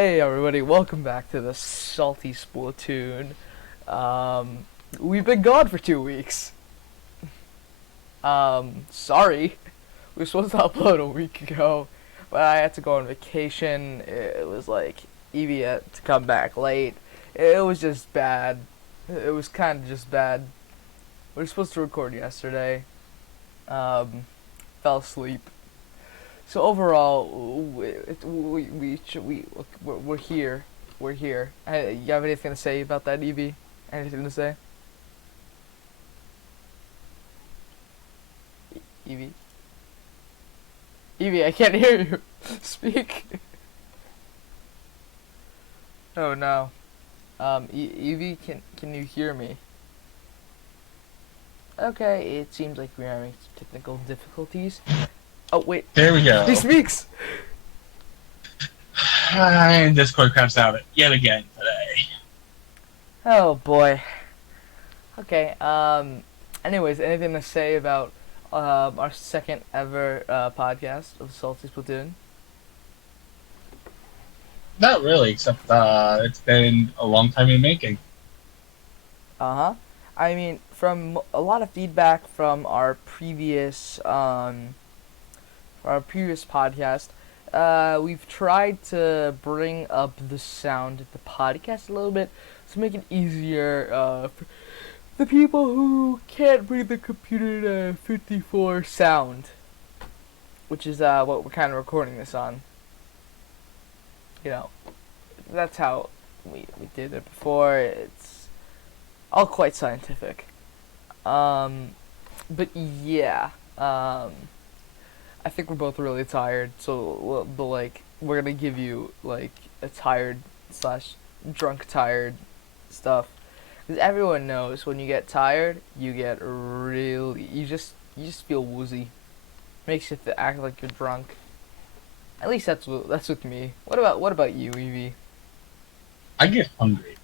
Hey everybody, welcome back to the Salty Splatoon. We've been gone for 2 weeks. Sorry. We were supposed to upload a week ago, but I had to go on vacation. It was like, Evie had to come back late. It was just bad. It was kind of just bad. We were supposed to record yesterday. Fell asleep. So overall, we're here. We're here. You have anything to say about that, Evie? Anything to say? Evie? Evie, I can't hear you. Speak. Oh no. Evie, can you hear me? Okay, it seems like we're having technical difficulties. Oh wait. There we go. He speaks. And Discord craps out yet again today. Oh boy. Okay. Anyways, anything to say about our second ever podcast of Salty Splatoon? Not really, except it's been a long time in making. I mean, from a lot of feedback from our previous podcast, we've tried to bring up the sound of the podcast a little bit to make it easier for the people who can't bring the computer to 54 sound, which is what we're kind of recording this on. You know, that's how we did it before. It's all quite scientific. But yeah, I think we're both really tired, so we're gonna give you like a tired / drunk tired stuff, because everyone knows when you get tired, you get really you just feel woozy. Makes you act like you're drunk. At least that's with me. What about you, Evie? I get hungry.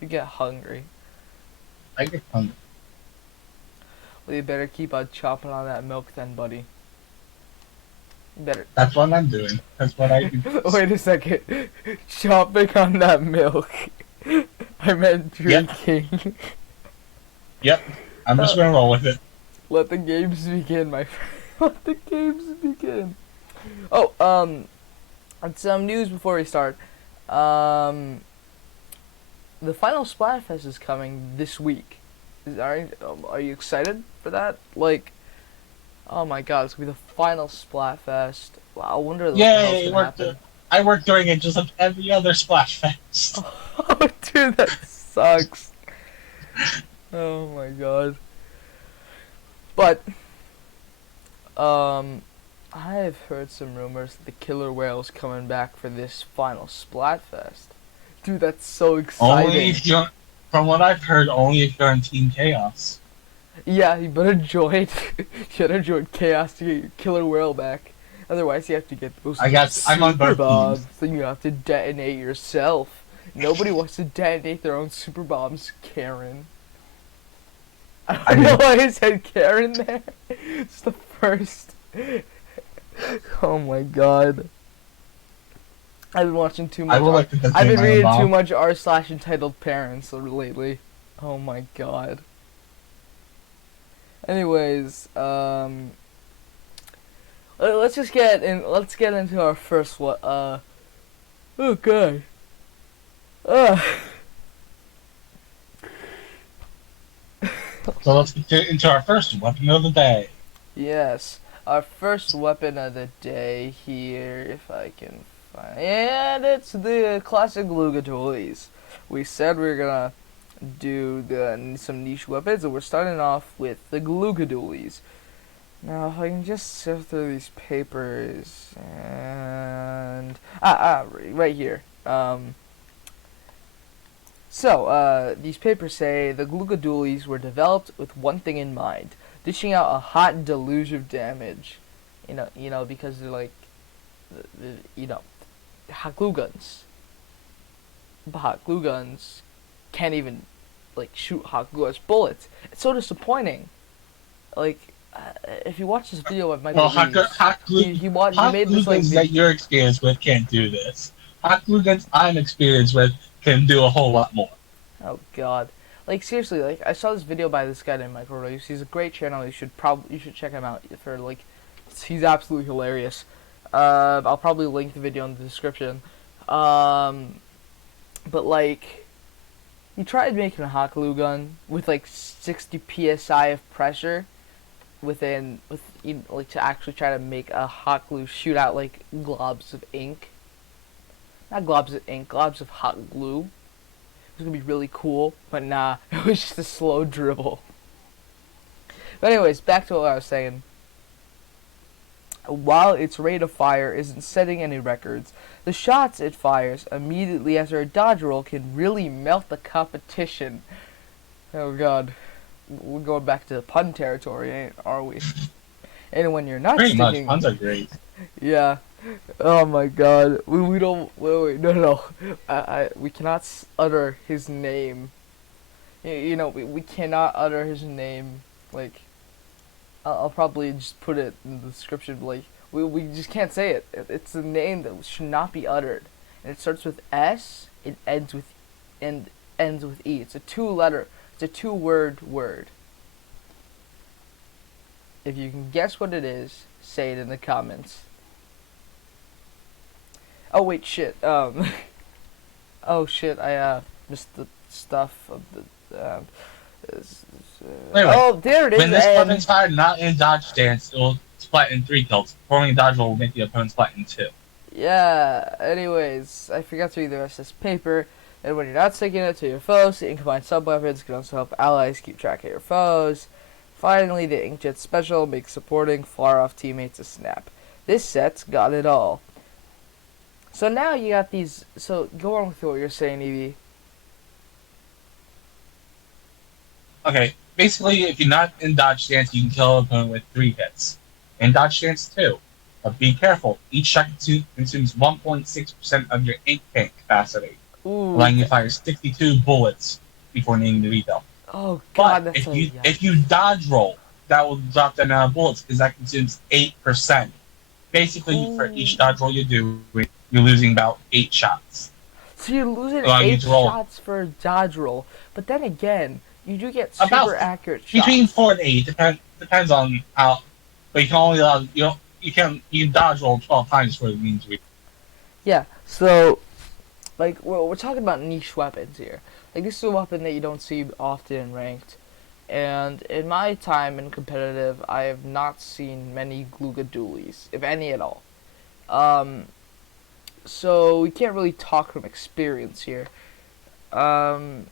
You get hungry. I get hungry. Well, you better keep on chopping on that milk then, buddy. Better. That's what I'm doing. That's what I do. Wait a second. Chopping on that milk. I meant drinking. Yep. I'm just gonna roll with it. Let the games begin, my friend. Let the games begin. Oh, and some news before we start. The final Splatfest is coming this week. Are you excited for that? Like, oh my god, it's gonna be the final Splatfest. Wow, I wonder what the hell's gonna happen. I work during it just like every other Splatfest. Oh, dude, that sucks. Oh my god. But, I've heard some rumors that the killer whale's coming back for this final Splatfest. Dude, that's so exciting. Only if you're, from what I've heard, only if you're in Team Chaos. Yeah, you better join. You better join Chaos to get your killer whale back. Otherwise, you have to get those I'm on both bombs. teams. Then you have to detonate yourself. Nobody wants to detonate their own super bombs, Karen. I don't know why I said Karen there. It's the first. Oh my god. I've been watching too much. I've been reading too much r/entitled parents lately. Oh my god. Anyways, let's just get in. Let's get into our first what. Oh god. So let's get into our first weapon of the day. Yes, our first weapon of the day here, if I can find, and it's the classic Lugadoolies. We said we were gonna do some niche weapons, and we're starting off with the Lugadoolies. Now, if I can just sift through these papers, and right here. So, these papers say the Lugadoolies were developed with one thing in mind: dishing out a hot deluge of damage. You know, because they're like, hot glue guns. But hot glue guns can't even like shoot hot glue as bullets. It's so disappointing. Like, if you watch this video of Michael Reeves, Hot glue he made this like that you're experienced with can't do this. hot glue guns I'm experienced with can do a whole lot more. Oh God. Like seriously, like I saw this video by this guy named Michael Rose. He's a great channel. You should check him out for like, he's absolutely hilarious. I'll probably link the video in the description. But like, he tried making a hot glue gun with like 60 psi of pressure like to actually try to make a hot glue shoot out like globs of ink. Not globs of ink, globs of hot glue. It was gonna be really cool, but nah, it was just a slow dribble. But anyways, back to what I was saying. While its rate of fire isn't setting any records, the shots it fires immediately after a dodge roll can really melt the competition. Oh God, we're going back to pun territory, are we? And when you're not Pretty sticking, much, puns are great. yeah. Oh my God, we don't wait no. We cannot utter his name. You know, we cannot utter his name. Like, I'll probably just put it in the description. Like, we just can't say it. It's a name that should not be uttered. And it starts with S. It ends with E. It's a two-word word. If you can guess what it is, say it in the comments. Oh wait, shit. Oh shit. I missed the stuff of the. Wait. Oh, there it is. When this weapon's fired not in dodge stance, it will splat in 3 kills. Performing a dodge roll will make the opponent splat in 2. Yeah, anyways, I forgot to read the rest of this paper. And when you're not sticking it to your foes, the ink combined sub-weapons can also help allies keep track of your foes. Finally, the inkjet special makes supporting far-off teammates a snap. This set's got it all. So now you got these, so go on with what you're saying, Evie. Okay, basically, if you're not in dodge stance, you can kill an opponent with 3 hits. In dodge stance, 2. But be careful, each shot consumes 1.6% of your ink tank capacity, Ooh. allowing you to fire 62 bullets before needing to refill. Oh God, but that's if you dodge roll, that will drop the amount of bullets because that consumes 8%. Basically, for each dodge roll you do, you're losing about 8 shots. So you're losing 8 shots for a dodge roll, but then again, you do get super accurate shots. Between 4 and 8 depends on how. But you can only you can dodge roll 12 times for the means to. Yeah. So, like we're talking about niche weapons here. Like this is a weapon that you don't see often in ranked, and in my time in competitive, I have not seen many Gluga dualies, if any at all. So we can't really talk from experience here. I'm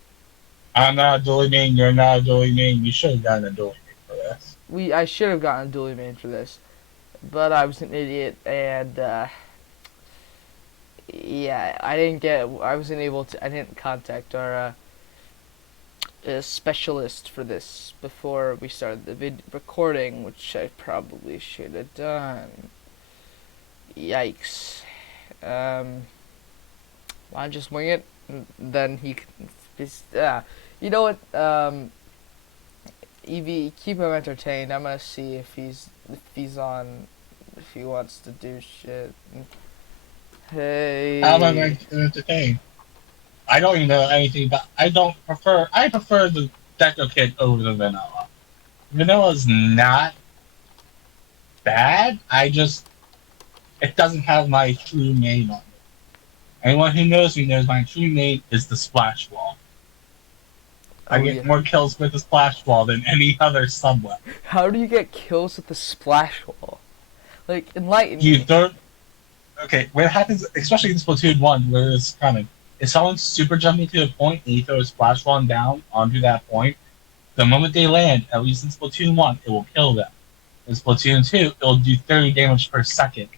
not a dually main. You're not a dually main. You should have gotten a dually main for this. I should have gotten a dually main for this, but I was an idiot and yeah, I didn't contact our specialist for this before we started the recording, which I probably should have done. Yikes. Why not just wing it? Then he can just, you know what, Evie, keep him entertained. I'm gonna see if he wants to do shit. Hey. How am I going to entertain? I don't even know anything about. I prefer the Deco kit over the vanilla. Vanilla's not bad. It doesn't have my true name on it. Anyone who knows me knows my true name is the Splash Wall. I get more kills with the Splash Wall than any other subway. How do you get kills with the Splash Wall? Like, enlighten me. Okay, what happens, especially in Splatoon 1, where it's coming, if someone's super jumping to a point and you throw a Splash Wall down onto that point, the moment they land, at least in Splatoon 1, it will kill them. In Splatoon 2, it will do 30 damage per second.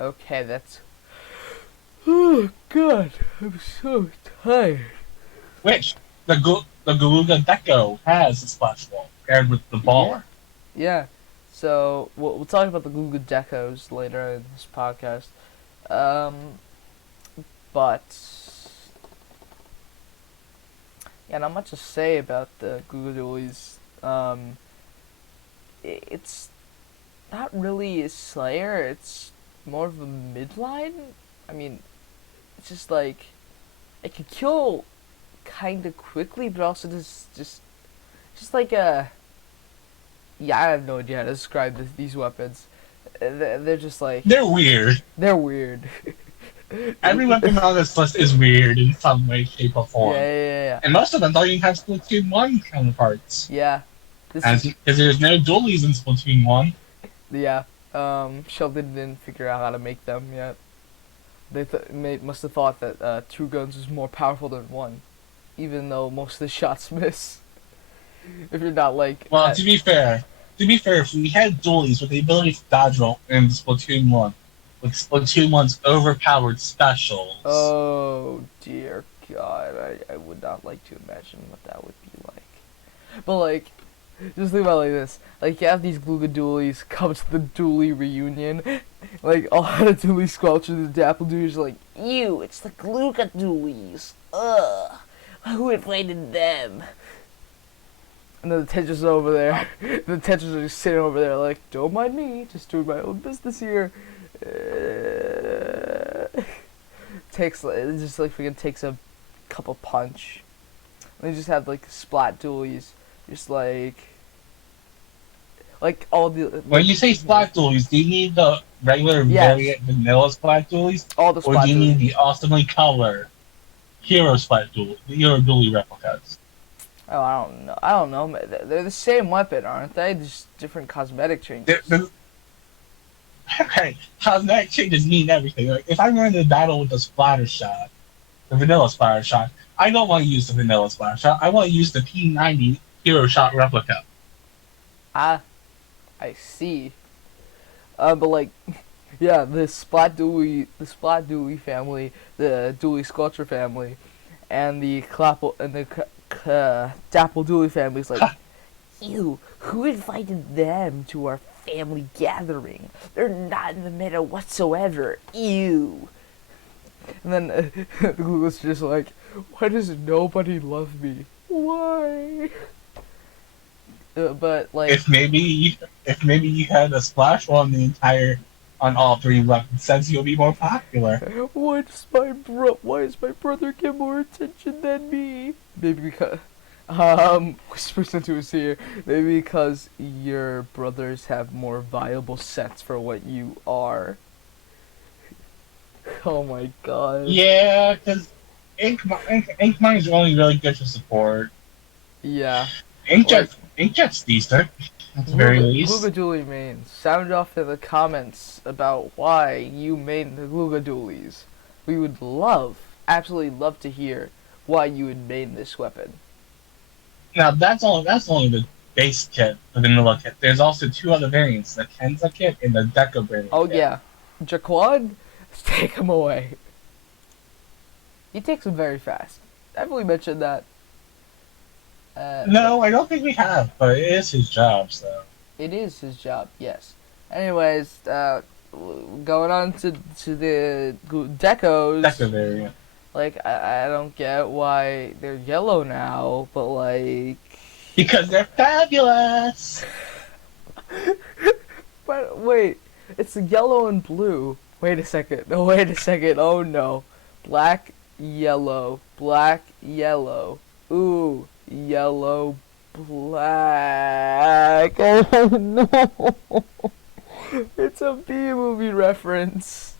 Okay, that's... Oh, God, I'm so tired. Which, the Galuga Deco has a Splash Wall, paired with the Baller. Yeah. So, we'll talk about the Galuga Decos later in this podcast. But... yeah, not much to say about the Galuga Dualies. It's not really a Slayer, it's more of a midline. I mean, it's just like it can kill kind of quickly, but also just like a yeah. I have no idea how to describe these weapons. They're just like They're weird. they're weird. Every weapon on this list is weird in some way, shape, or Yeah, form. yeah. And most of them don't even have Splatoon 1 counterparts. Yeah. Because there's no dualies in Splatoon 1. Yeah. Sheldon didn't figure out how to make them yet. They must have thought that two guns was more powerful than one, even though most of the shots miss. If you're not like. Well, to be fair, if we had dualies with the ability to dodge roll in Splatoon 1, with Splatoon 1's overpowered specials. Oh dear God, I would not like to imagine what that would be like. But like, just think about it like this: like you have these Gluga dualies come to the dually reunion, like all the dually squelchers and the dapple dualies are like, "Ew, it's the Gluga dualies. Ugh, who invited them?" And then the Tetris over there, the Tetris are just sitting over there like, "Don't mind me, just doing my own business here." It just like freaking takes a couple punch. And they just have like splat dualies, just like all the. When you say splat dualies, do you need the regular variant vanilla splat dualies? All the splat or do you dualies. need the awesomely colored hero splat dualies, the hero dually replicas? Oh, I don't know. They're the same weapon, aren't they? Just different cosmetic changes. Okay, cosmetic changes mean everything. Like, if I'm running the battle with the splatter shot, the vanilla splatter shot, I don't want to use the vanilla splatter shot. I want to use the P90 hero shot replica. Ah, I see. But like, yeah, the splat dually family, the dually sculpture family, and the clapple and the dapple dually family is like, ew, who invited them to our family gathering? They're not in the meta whatsoever. Ew. And then the Google's just like, why does nobody love me? Why? But like, if maybe you had a splash on on all three weapons sets, you'll be more popular. Why is my brother get more attention than me? Maybe because Whispers into his ear. Maybe because your brothers have more viable sets for what you are. Oh my god. Yeah, because Inkmine is only really good for support. Yeah. Inkjet's decent, at the very least. Gluga Dually main. Sound off in the comments about why you main the Gluga Dualies. We would absolutely love to hear why you would main this weapon. Now that's only the base kit, the vanilla kit. There's also two other variants, the Kenza kit and the Deco variant. Oh kit. yeah. Jaquan, take him away. He takes him very fast. I've only mentioned that. No, I don't think we have, but it is his job, so. It is his job, yes. Anyways, going on to the Decos. Deco variant. Like, I don't get why they're yellow now, but like... Because they're fabulous! But wait, it's yellow and blue. Wait a second. No, wait a second. Oh no. Black, yellow. Black, yellow. Ooh, yellow, black. Oh no. It's a B-movie reference.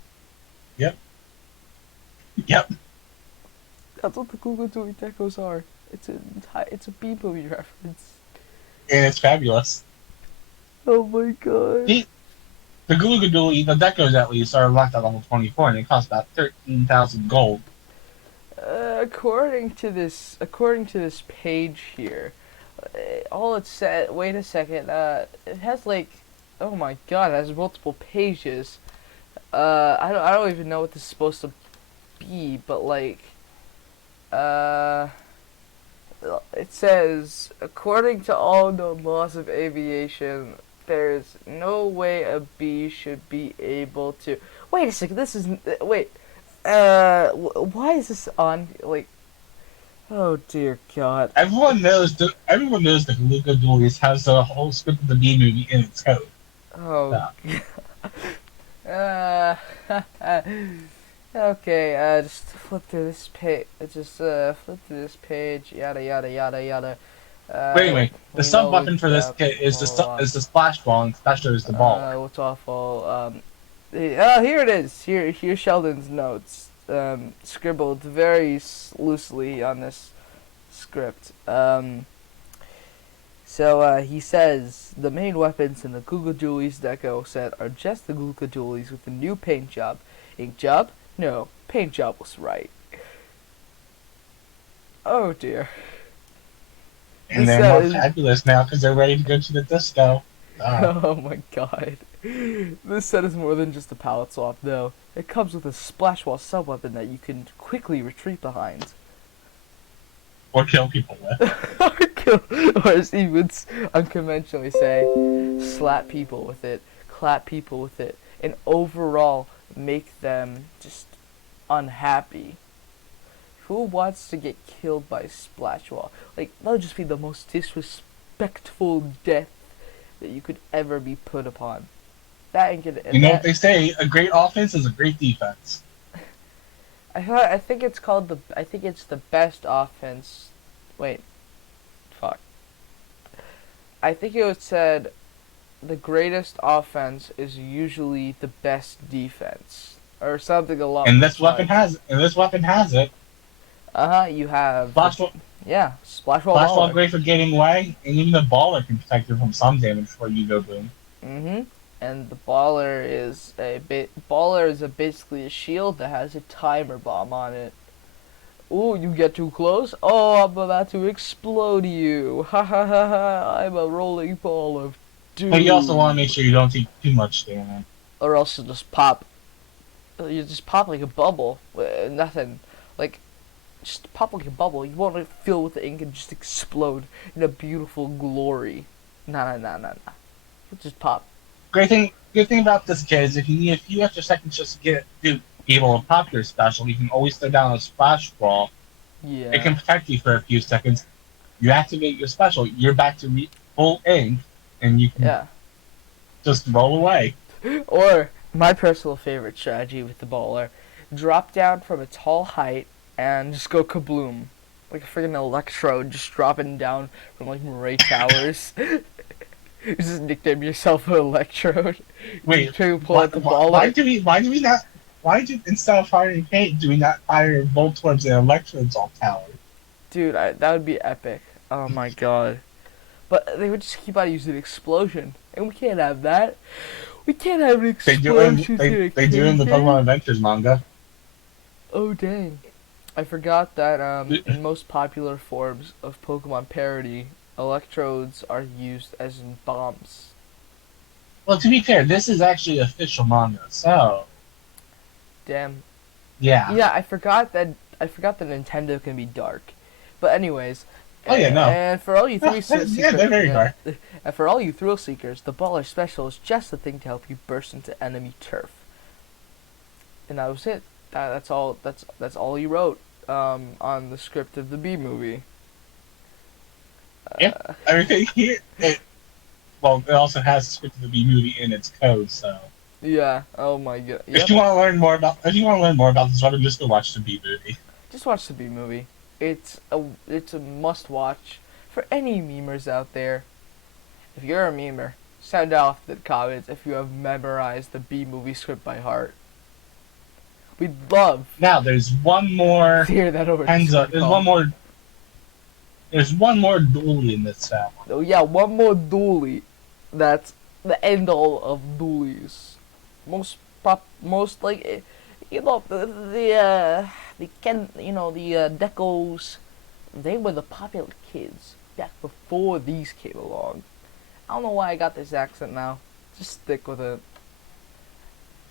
Yep. That's what the Google Dually Decos are. It's a B-movie reference. And it's fabulous. Oh my god. The Gluga Dually, the Decos at least, are locked at level 24, and they cost about 13,000 gold. According to this page here, all it said. Wait a second. It has like, oh my god, it has multiple pages. I don't even know what this is supposed to be, but like, it says, according to all known laws of aviation, there's no way a bee should be able to. Wait a second. This is wait. Why is this on? Like, oh dear God. Everyone knows the Gluga Dualies has the whole script of the B movie in its code. Oh. Yeah. Uh, okay, just flip through this page. Just flip through this page. Yada yada yada yada. Wait. The We sub know weapon for this that. kit is Blah, blah, the splash ball, and special is the blah. baller. What's awful? Here it is. Here's Sheldon's notes. Scribbled very loosely on this script. So he says the main weapons in the Google Julies Deco set are just the Google Julies with a new paint job. Ink job? No, paint job was right. Oh dear. And This they're more says- fabulous now because they're ready to go to the disco. Oh my god. This set is more than just a palette swap though. It comes with a splash wall sub weapon that you can quickly retreat behind. Or kill people with. Or as he would unconventionally say, slap people with it, clap people with it, and overall make them just unhappy. Who wants to get killed by a splash wall? Like, that would just be the most disrespectful death that you could ever be put upon. That ain't gonna. You know what they say? A great offense is a great defense. I think it's called the. I think it's the best offense. Wait. Fuck. I think it was said the greatest offense is usually the best defense. Or something along And those this weapon lines. has it. You have. Splash wall, Yeah, splash wall. splash wall great for getting away, and even the baller can protect you from some damage before you go boom. Mm-hmm. And the baller is basically a shield that has a timer bomb on it. Ooh, you get too close? Oh, I'm about to explode you. Ha ha ha ha, I'm a rolling ball of doom. But you also want to make sure you don't take too much damage. Or else you'll just pop. You just pop like a bubble. Nothing. Like, just pop like a bubble. You won't fill with the ink and just explode in a beautiful glory. Nah. Just pop. Good thing about this kit is if you need a few extra seconds just to be able to pop your special, you can always throw down a splash ball. Yeah. It can protect you for a few seconds. You activate your special, you're back to full ink, and you can just roll away. Or, my personal favorite strategy with the baller, drop down from a tall height and just go kabloom. Like a freaking electrode just dropping down from like Murray Towers. You just nickname yourself an electrode. Wait, you pull out the baller. why do instead of firing paint, do we not fire Voltorbs and electrodes off tower? Dude, that would be epic. Oh my god. But they would just keep on using explosion. And we can't have that. We can't have an explosion. They do in the Pokemon Adventures manga. Oh dang. I forgot that in most popular forms of Pokemon parody, electrodes are used as in bombs. Well, to be fair, this is actually official manga, so Damn. yeah. Yeah, I forgot that Nintendo can be dark. But anyways. Oh yeah, no. And for all you thrill seekers, Yeah, they're very dark. And for all you thrill seekers, the baller special is just the thing to help you burst into enemy turf. And that was it. That's all. That's all he wrote on the script of the B movie. Yeah, everything here. It also has the script of the B movie in its code, so. Yeah. Oh my god. Yep. If you want to learn more about this weapon, just go watch the B movie. Just watch the B movie. It's a must watch for any memers out there. If you're a memer, send off the comments if you have memorized the B movie script by heart. We'd love Now there's one more. to hear that over. There's one more. There's one more dually in this set. Oh yeah, one more dually. That's the end all of dualies. Most like, you know, the Decos, they were the popular kids back before these came along. I don't know why I got this accent now. Just stick with it.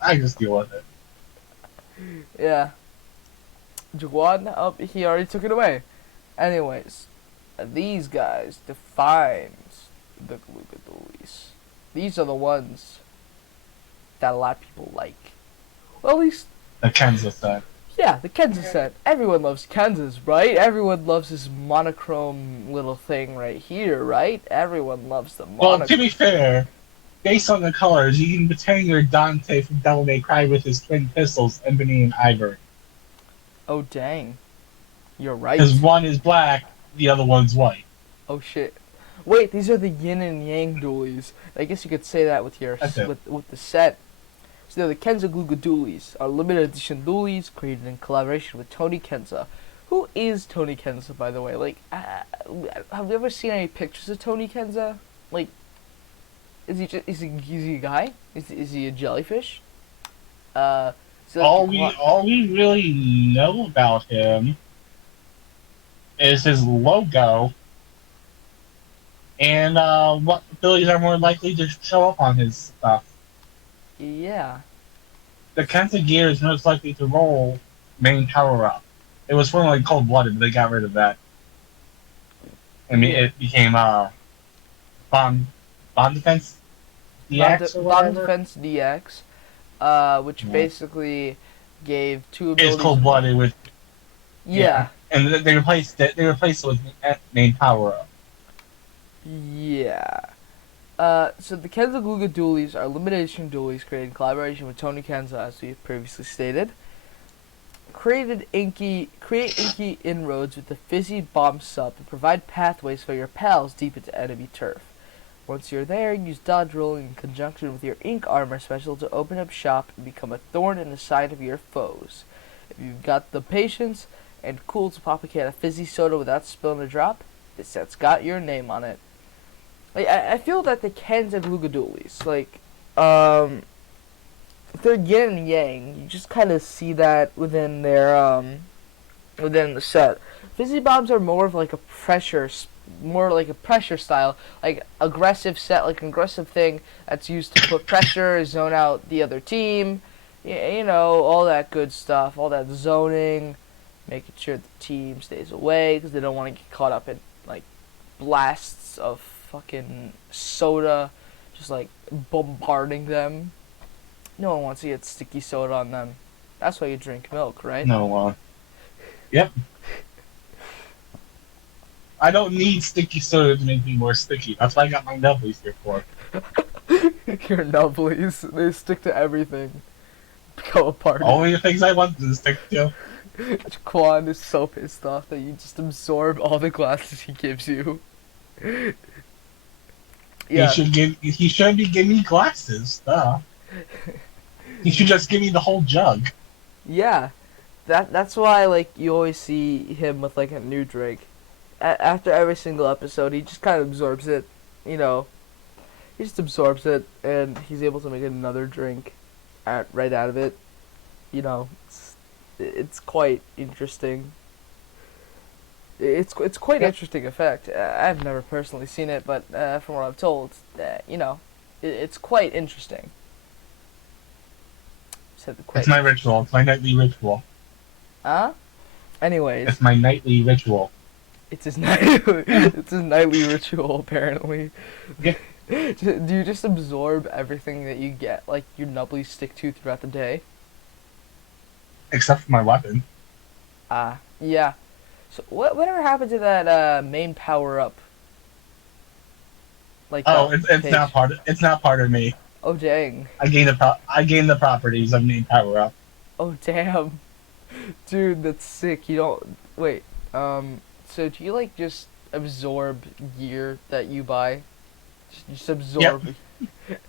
I just deal with it. Yeah. Jaguan, he already took it away. Anyways, these guys defines the Glugadulies. These are the ones that a lot of people like. Well, at least The Kansas set. yeah, the Kansas set. Everyone loves Kansas, right? Everyone loves this monochrome little thing right here, right? Everyone loves the monochrome. Well, to be fair, based on the colors, you can pretend you're Dante from Devil May Cry with his twin pistols, Ebony and Ivory. Oh dang, you're Because right. one is black, the other one's white. Oh shit. Wait, these are the yin and yang dualies. I guess you could say that with your That's it. with the set. So the Kenza Gluga dualies are limited edition dualies created in collaboration with Tony Kenza. Who is Tony Kenza, by the way? Like, have you ever seen any pictures of Tony Kenza? Like, is he a guy? Is he a jellyfish? So All we really know about him is his logo and what abilities are more likely to show up on his stuff. yeah. The Kenta gear is most likely to roll main power up. It was formerly cold blooded, but they got rid of that. I mean, it became bomb defense DX or Bomb whatever. Defense DX, which basically gave two It's abilities. cold blooded with Yeah. and they replaced it. They replaced it with main power up. Yeah. So the Kenza Gluga dualies are limited edition dualies created in collaboration with Tony Kenza, as we previously stated. Create inky inroads with the fizzy bomb sub and provide pathways for your pals deep into enemy turf. Once you're there, use dodge rolling in conjunction with your ink armor special to open up shop and become a thorn in the side of your foes. If you've got the patience and cool to pop a can of fizzy soda without spilling a drop, this set's got your name on it. I feel that the Kenza Gluga dualies, like, they're yin and yang. You just kind of see that within their within the set. Fizzy bombs are more of like a pressure style, like aggressive set, like an aggressive thing that's used to put pressure, zone out the other team. You know, all that good stuff, all that zoning, making sure the team stays away because they don't want to get caught up in like blasts of fucking soda, just like bombarding them. No one wants to get sticky soda on them. That's why you drink milk, right? No, yep. I don't need sticky soda to make me more sticky. That's why I got my nubblies here for. Your nubblies, they stick to everything. Become a party. Only the things I want to stick to. Quan is so pissed off that you just absorb all the glasses he gives you. Yeah. He should be giving me glasses. Duh. He should just give me the whole jug. Yeah. That's why, like, you always see him with, like, a new drink. After every single episode, he just kind of absorbs it, you know. He just absorbs it, and he's able to make another drink right out of it. You know, it's quite interesting. It's quite interesting effect. I've never personally seen it, but from what I've told, you know, it's quite interesting. It's my ritual. It's my nightly ritual. Anyways. It's my nightly ritual. It's his nightly ritual, apparently. Yeah. Do you just absorb everything that you get, like your nubblies stick to throughout the day? Except for my weapon. Yeah. So whatever happened to that main power up? Like it's not part of me. Oh dang. I gain the properties of main power up. Oh damn. Dude, that's sick. You don't wait. So do you like just absorb gear that you buy? Just absorb. Yep.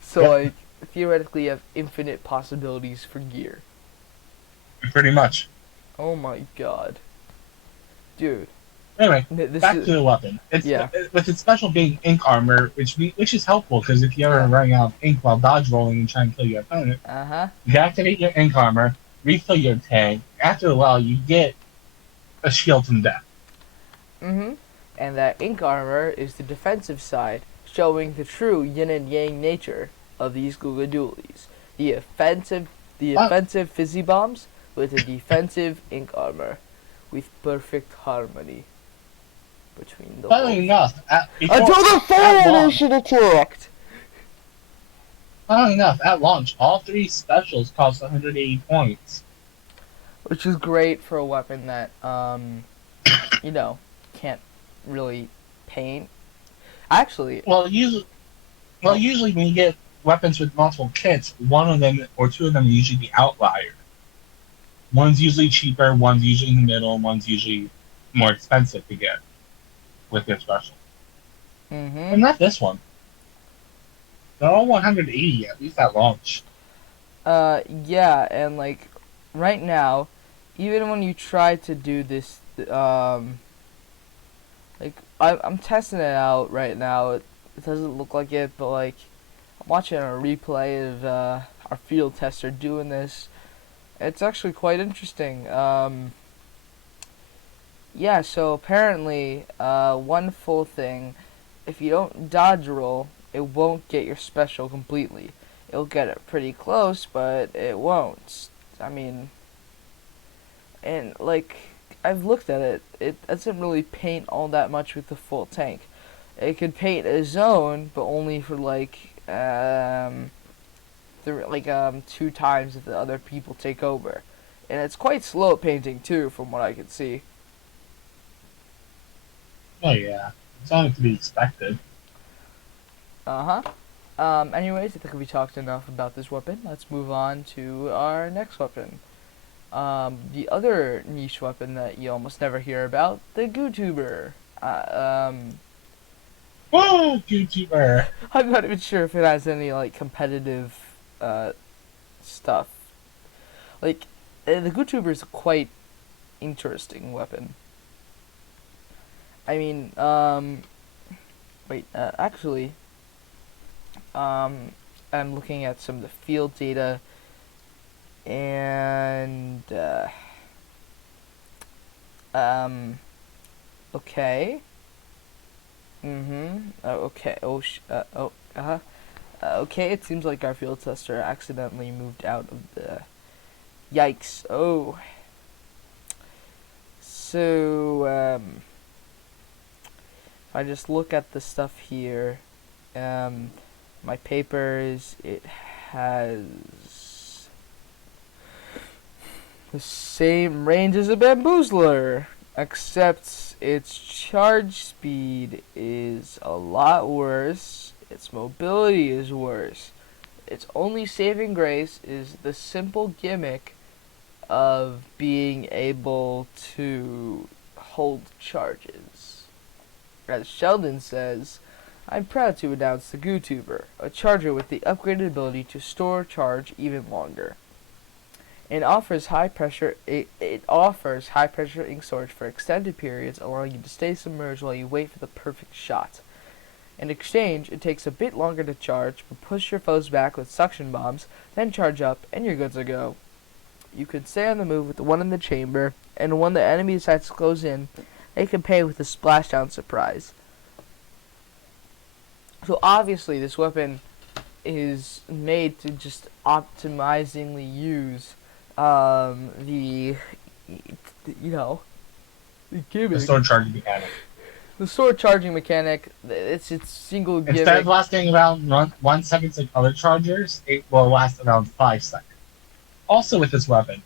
So yep. Like theoretically you have infinite possibilities for gear. Pretty much. Oh my god. Dude. Anyway, back to the weapon. With its special being ink armor, which is helpful because if you're ever running out of ink while dodge rolling and trying to kill your opponent, you activate your ink armor, refill your tank. After a while, you get a shield from death. And that ink armor is the defensive side, showing the true yin and yang nature of these Gluga dualies. The offensive fizzy bombs with a defensive ink armor, with perfect harmony between the. Funnily enough, until the Federation attacked. Funnily enough, at launch, all three specials cost 180 points, which is great for a weapon that you know, can't really paint. Actually, well, usually Well, usually when you get weapons with multiple kits, one of them or two of them are usually the outlier. One's usually cheaper, one's usually in the middle, one's usually more expensive to get with their special. Mm-hmm. But not this one. They're all 180 at least at launch. Yeah, and like right now, even when you try to do this, like I'm testing it out right now. It doesn't look like it, but like I'm watching a replay of our field tester doing this. It's actually quite interesting. Yeah, so apparently, one full thing, if you don't dodge roll, it won't get your special completely. It'll get it pretty close, but it won't. I mean, and like, I've looked at it, it doesn't really paint all that much with the full tank. It could paint a zone, but only for two times if the other people take over. And it's quite slow at painting too, from what I can see. Oh yeah, it's only to be expected. Uh-huh. Anyways, I think we talked enough about this weapon. Let's move on to our next weapon. The other niche weapon that you almost never hear about, the GooTuber. Whoa, YouTuber! I'm not even sure if it has any, like, competitive, stuff. Like, the GooTuber is a quite interesting weapon. I mean, actually, I'm looking at some of the field data, and okay. Okay. Okay. It seems like our field tester accidentally moved out of the. Yikes! Oh. So if I just look at the stuff here, my papers, it has the same range as a bamboozler, except its charge speed is a lot worse, its mobility is worse. Its only saving grace is the simple gimmick of being able to hold charges. As Sheldon says, I'm proud to announce the GooTuber, a charger with the upgraded ability to store charge even longer. It offers high pressure ink storage for extended periods, allowing you to stay submerged while you wait for the perfect shot. In exchange, it takes a bit longer to charge, but push your foes back with suction bombs, then charge up, and you're good to go. You can stay on the move with the one in the chamber, and when the enemy decides to close in, they can pay with a splashdown surprise. So obviously this weapon is made to just optimizingly use the gimmick. The sword charging mechanic. The sword charging mechanic, it's single gimmick. Instead of lasting around 1 second like other chargers, it will last around 5 seconds. Also with this weapon,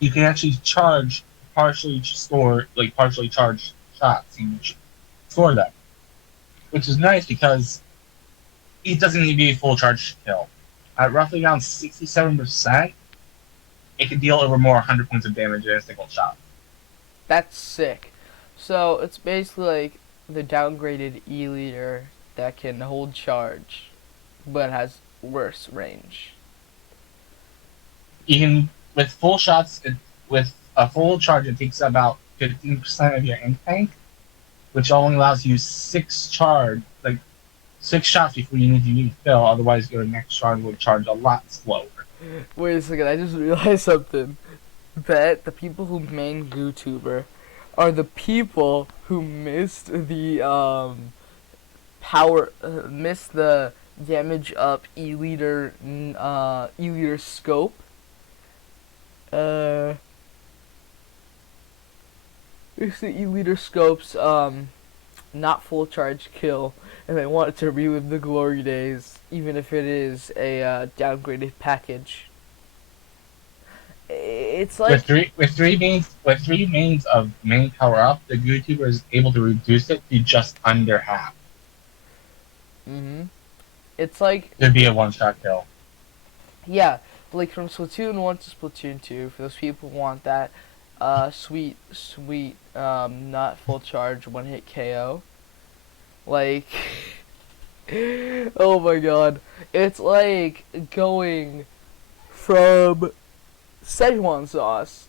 you can actually charge partially charged shots. You can store them, which is nice because it doesn't need to be a full charge kill. At roughly around 67%, it can deal over more 100 points of damage in a single shot. That's sick. So it's basically like the downgraded E-liter that can hold charge, but has worse range. You can, with full shots, with a full charge, it takes about 15% of your ink tank, which only allows you 6 shots before you need to refill. Otherwise, your next charge will charge a lot slower. Wait a second, I just realized something. That the people who main GooTuber are the people who missed the missed the damage up E-liter scope. It's the E-liter scope's not full charge kill, and they want to relive the glory days, even if it is a downgraded package. It's like with three mains of main power up, the YouTuber is able to reduce it to just under half. Mhm. It's like, It'd be a one-shot kill. yeah, like from Splatoon 1 to Splatoon 2, for those people who want that sweet, not full charge, one hit KO. Like, oh my god. It's like going from Szechuan sauce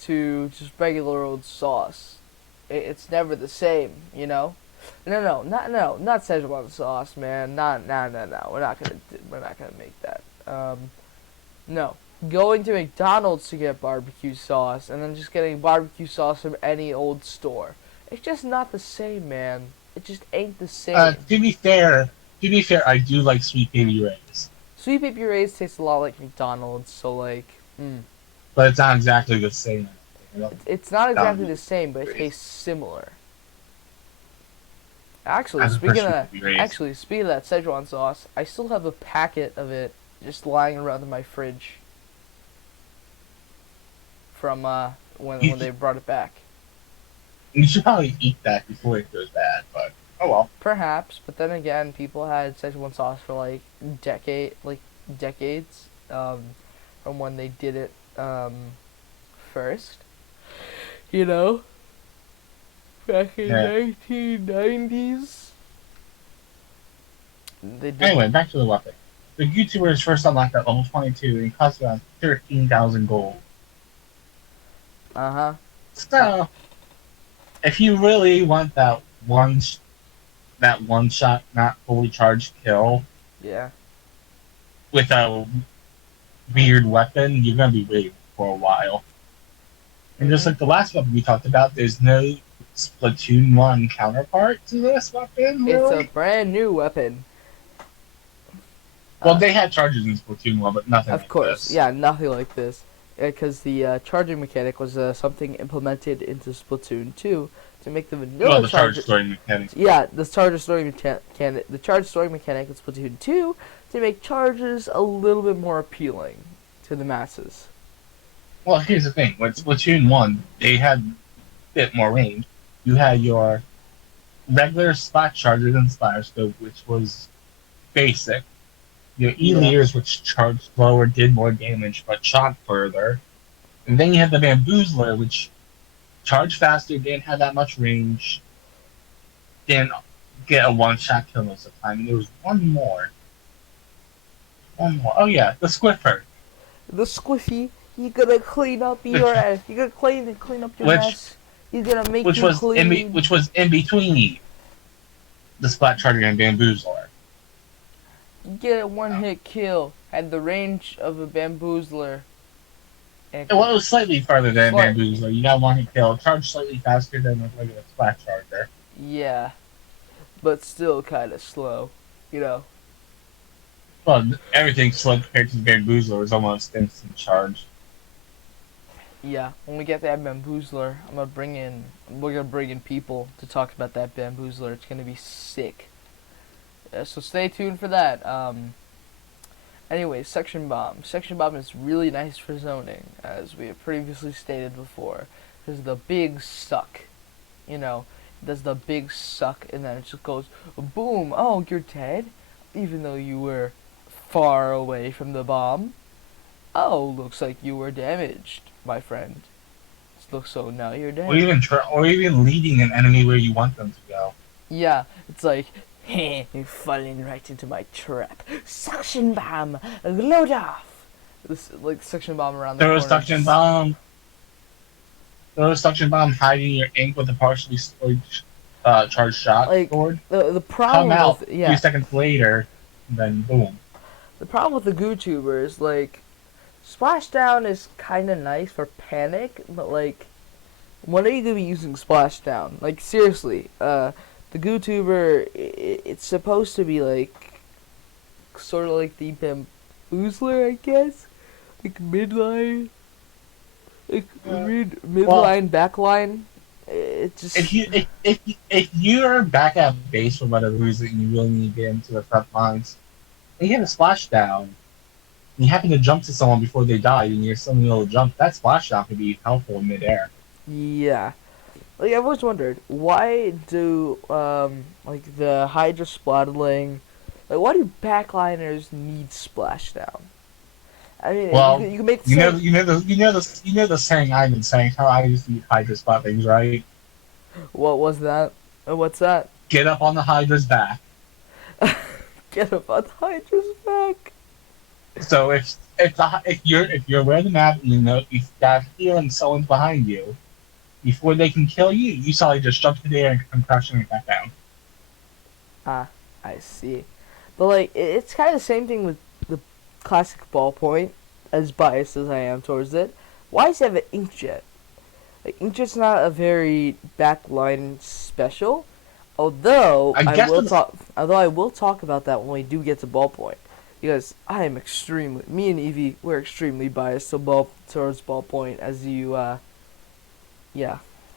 to just regular old sauce. It's never the same, you know? Not Szechuan sauce, man. No. We're not gonna make that. No. Going to McDonald's to get barbecue sauce and then just getting barbecue sauce from any old store. It's just not the same, man. It just ain't the same. To be fair, I do like Sweet Baby Ray's. Sweet Baby Ray's tastes a lot like McDonald's, so like, But it's not exactly the same. You know? It's not exactly the same, but it tastes similar. Actually, speaking of that Szechuan sauce, I still have a packet of it just lying around in my fridge from when they brought it back. You should probably eat that before it goes bad, but oh well. Perhaps, but then again, people had Szechuan sauce for like decades, from when they did it first. You know, back in 1990s. Anyway, back to the weapon. The YouTubers first unlocked at level 22 and cost around 13,000 gold. So, if you really want that one shot, not fully charged kill, yeah, with a weird weapon, you're gonna be waiting for a while. And just like the last weapon we talked about, there's no Splatoon 1 counterpart to this weapon, really? It's a brand new weapon. Well, they had charges in Splatoon 1, but nothing like this. Of course, yeah, nothing like this. Because the charging mechanic was something implemented into Splatoon 2 to make the vanilla charge storing mechanic. Yeah, the charge storing mechanic in Splatoon 2 to make charges a little bit more appealing to the masses. Well, here's the thing. With Splatoon 1, they had a bit more range. You had your regular splat chargers and splatter scope, which was basic. Your E-leaders, which charged slower, did more damage, but shot further. And then you had the Bamboozler, which charged faster, didn't have that much range, didn't get a one-shot kill most of the time. And there was one more. Oh yeah, the Squiffer. The Squiffy. You're gonna clean up your ass. You're gonna clean up your mess. You're gonna make which you was clean. which was in between the Splat Charger and Bamboozler. Get a one-hit kill. Had the range of a Bamboozler. Well, it was slightly farther than Bamboozler. You got one-hit kill. Charged slightly faster than the regular Splat Charger. Yeah. But still kind of slow. You know. Well, everything slow compared to the Bamboozler was almost instant charge. Yeah, when we get that Bamboozler, we're gonna bring in people to talk about that Bamboozler. It's gonna be sick. So stay tuned for that. Anyway, Section Bomb. Section Bomb is really nice for zoning, as we have previously stated before. Because the big suck. You know, it does the big suck, and then it just goes, boom, oh, you're dead? Even though you were far away from the bomb. Oh, looks like you were damaged, my friend. So now you're dead. Or even leading an enemy where you want them to go. Yeah, it's like, you're falling right into my trap. Suction bomb, load off. This like suction bomb around the corner. Throw a suction bomb hiding your ink with a partially charged shot sword. The problem come out with, 2 seconds later, and then boom. The problem with the GooTuber is like, Splashdown is kind of nice for panic, but like, when are you gonna be using Splashdown? Like seriously, the GooTuber, it's supposed to be like, sort of like the Bamboozler, I guess, like midline, midline, backline. It just if you're back at base for whatever reason, and you really need to get into the front lines, and you have a Splashdown. You happen to jump to someone before they die, and you're still in the middle of the jump. That Splashdown could be helpful in midair. Yeah. Like, I've always wondered, why do, like, the Hydra Splatling Like, why do backliners need splashdown? I mean, Well, you can make the same. you know the saying I've been saying how I used to eat Hydra spot things, right? What was that? What's that? Get up on the Hydra's back. Get up on Hydra's back. So if you're aware of the map, you know if you got a feeling someone's behind you, before they can kill you, you solely just jump in the air and come crashing back down. Ah, I see. But like, it's kind of the same thing with the classic ballpoint. As biased as I am towards it, why does it have an inkjet? Like, inkjet's not a very backline special. Although I will talk about that when we do get to ballpoint, because I am me and Evie, we're extremely biased towards ballpoint, as you,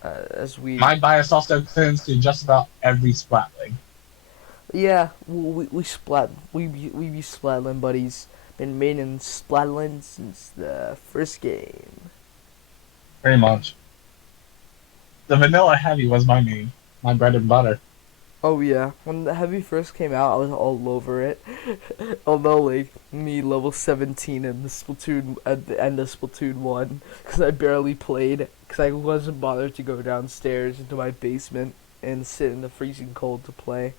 as we. My bias also extends to just about every splatling. Yeah, we splat, we be splatling buddies. Been made in Splatland since the first game. Pretty much. The vanilla heavy was my bread and butter. Oh yeah, when the heavy first came out, I was all over it. Although, like, me level 17 in the Splatoon at the end of Splatoon 1, because I barely played, because I wasn't bothered to go downstairs into my basement and sit in the freezing cold to play.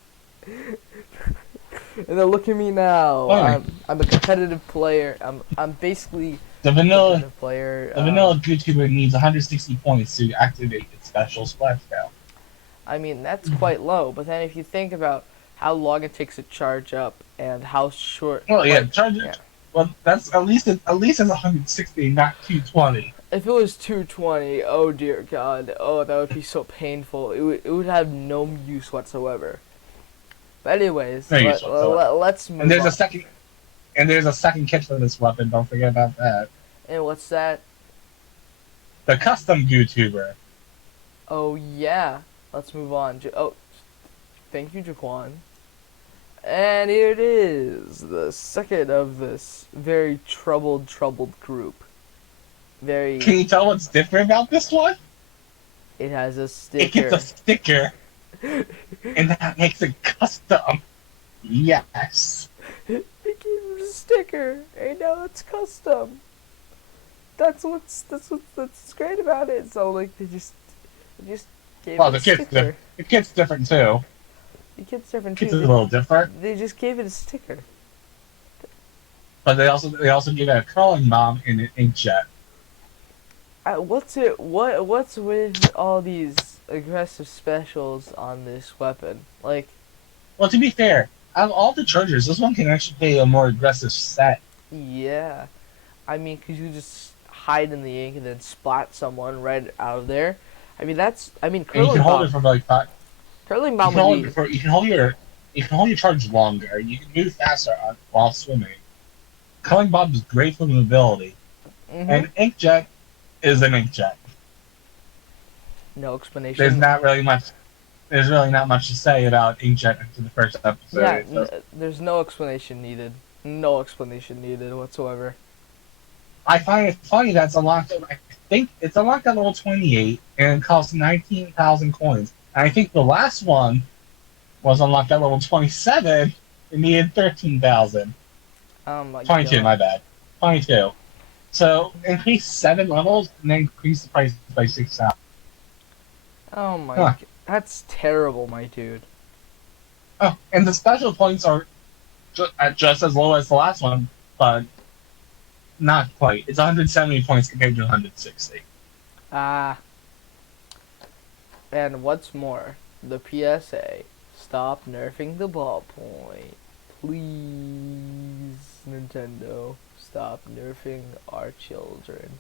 And then look at me now. I'm a competitive player. I'm basically the vanilla competitive player. The vanilla YouTuber needs 160 points to activate its special splashdown. I mean, that's quite low. But then if you think about how long it takes to charge up and how short. Well, yeah, charge it. Yeah. Well, that's at least it's 160, not 220. If it was 220, oh dear God, oh that would be so painful. It would have no use whatsoever. But anyways, let's move and there's on. a second kit for this weapon. Don't forget about that. And what's that? The custom YouTuber. Oh yeah, let's move on. Thank you, Jaquan. And here it is, the second of this very troubled group. Very. Can you tell what's different about this one? It has a sticker. It gets a sticker. And that makes it custom. Yes. It gives a sticker, and now it's custom. That's what's great about it. So like they just gave it a sticker. The kit's different too. The kit's different too. It's a little different. They just gave it a sticker. But they also gave it a curling bomb and an inkjet. What's with all these aggressive specials on this weapon? Like, well, to be fair, out of all the chargers, this one can actually play a more aggressive set. Yeah, I mean, 'cause you just hide in the ink and then splat someone right out of there. I mean, curling bomb. You can hold it for like 5. Curling bomb you can hold your charge longer. You can move faster while swimming. Curling bomb is great for mobility, and inkjet is an inkjet. No explanation. There's really not much to say about inkjet into the first episode. Yeah, there's no explanation needed. No explanation needed whatsoever. I find it funny that it's unlocked. I think it's unlocked at level 28 and it costs 19,000 coins. And I think the last one was unlocked at level 27 and needed 13,000. Oh my 22, God. my bad. 22. So increase 7 levels and then increase the price by 6,000. Oh my God. That's terrible, my dude. Oh, and the special points are just as low as the last one, but not quite. It's 170 points compared to 160. And what's more, the PSA. Stop nerfing the ballpoint. Please, Nintendo. Stop nerfing our children.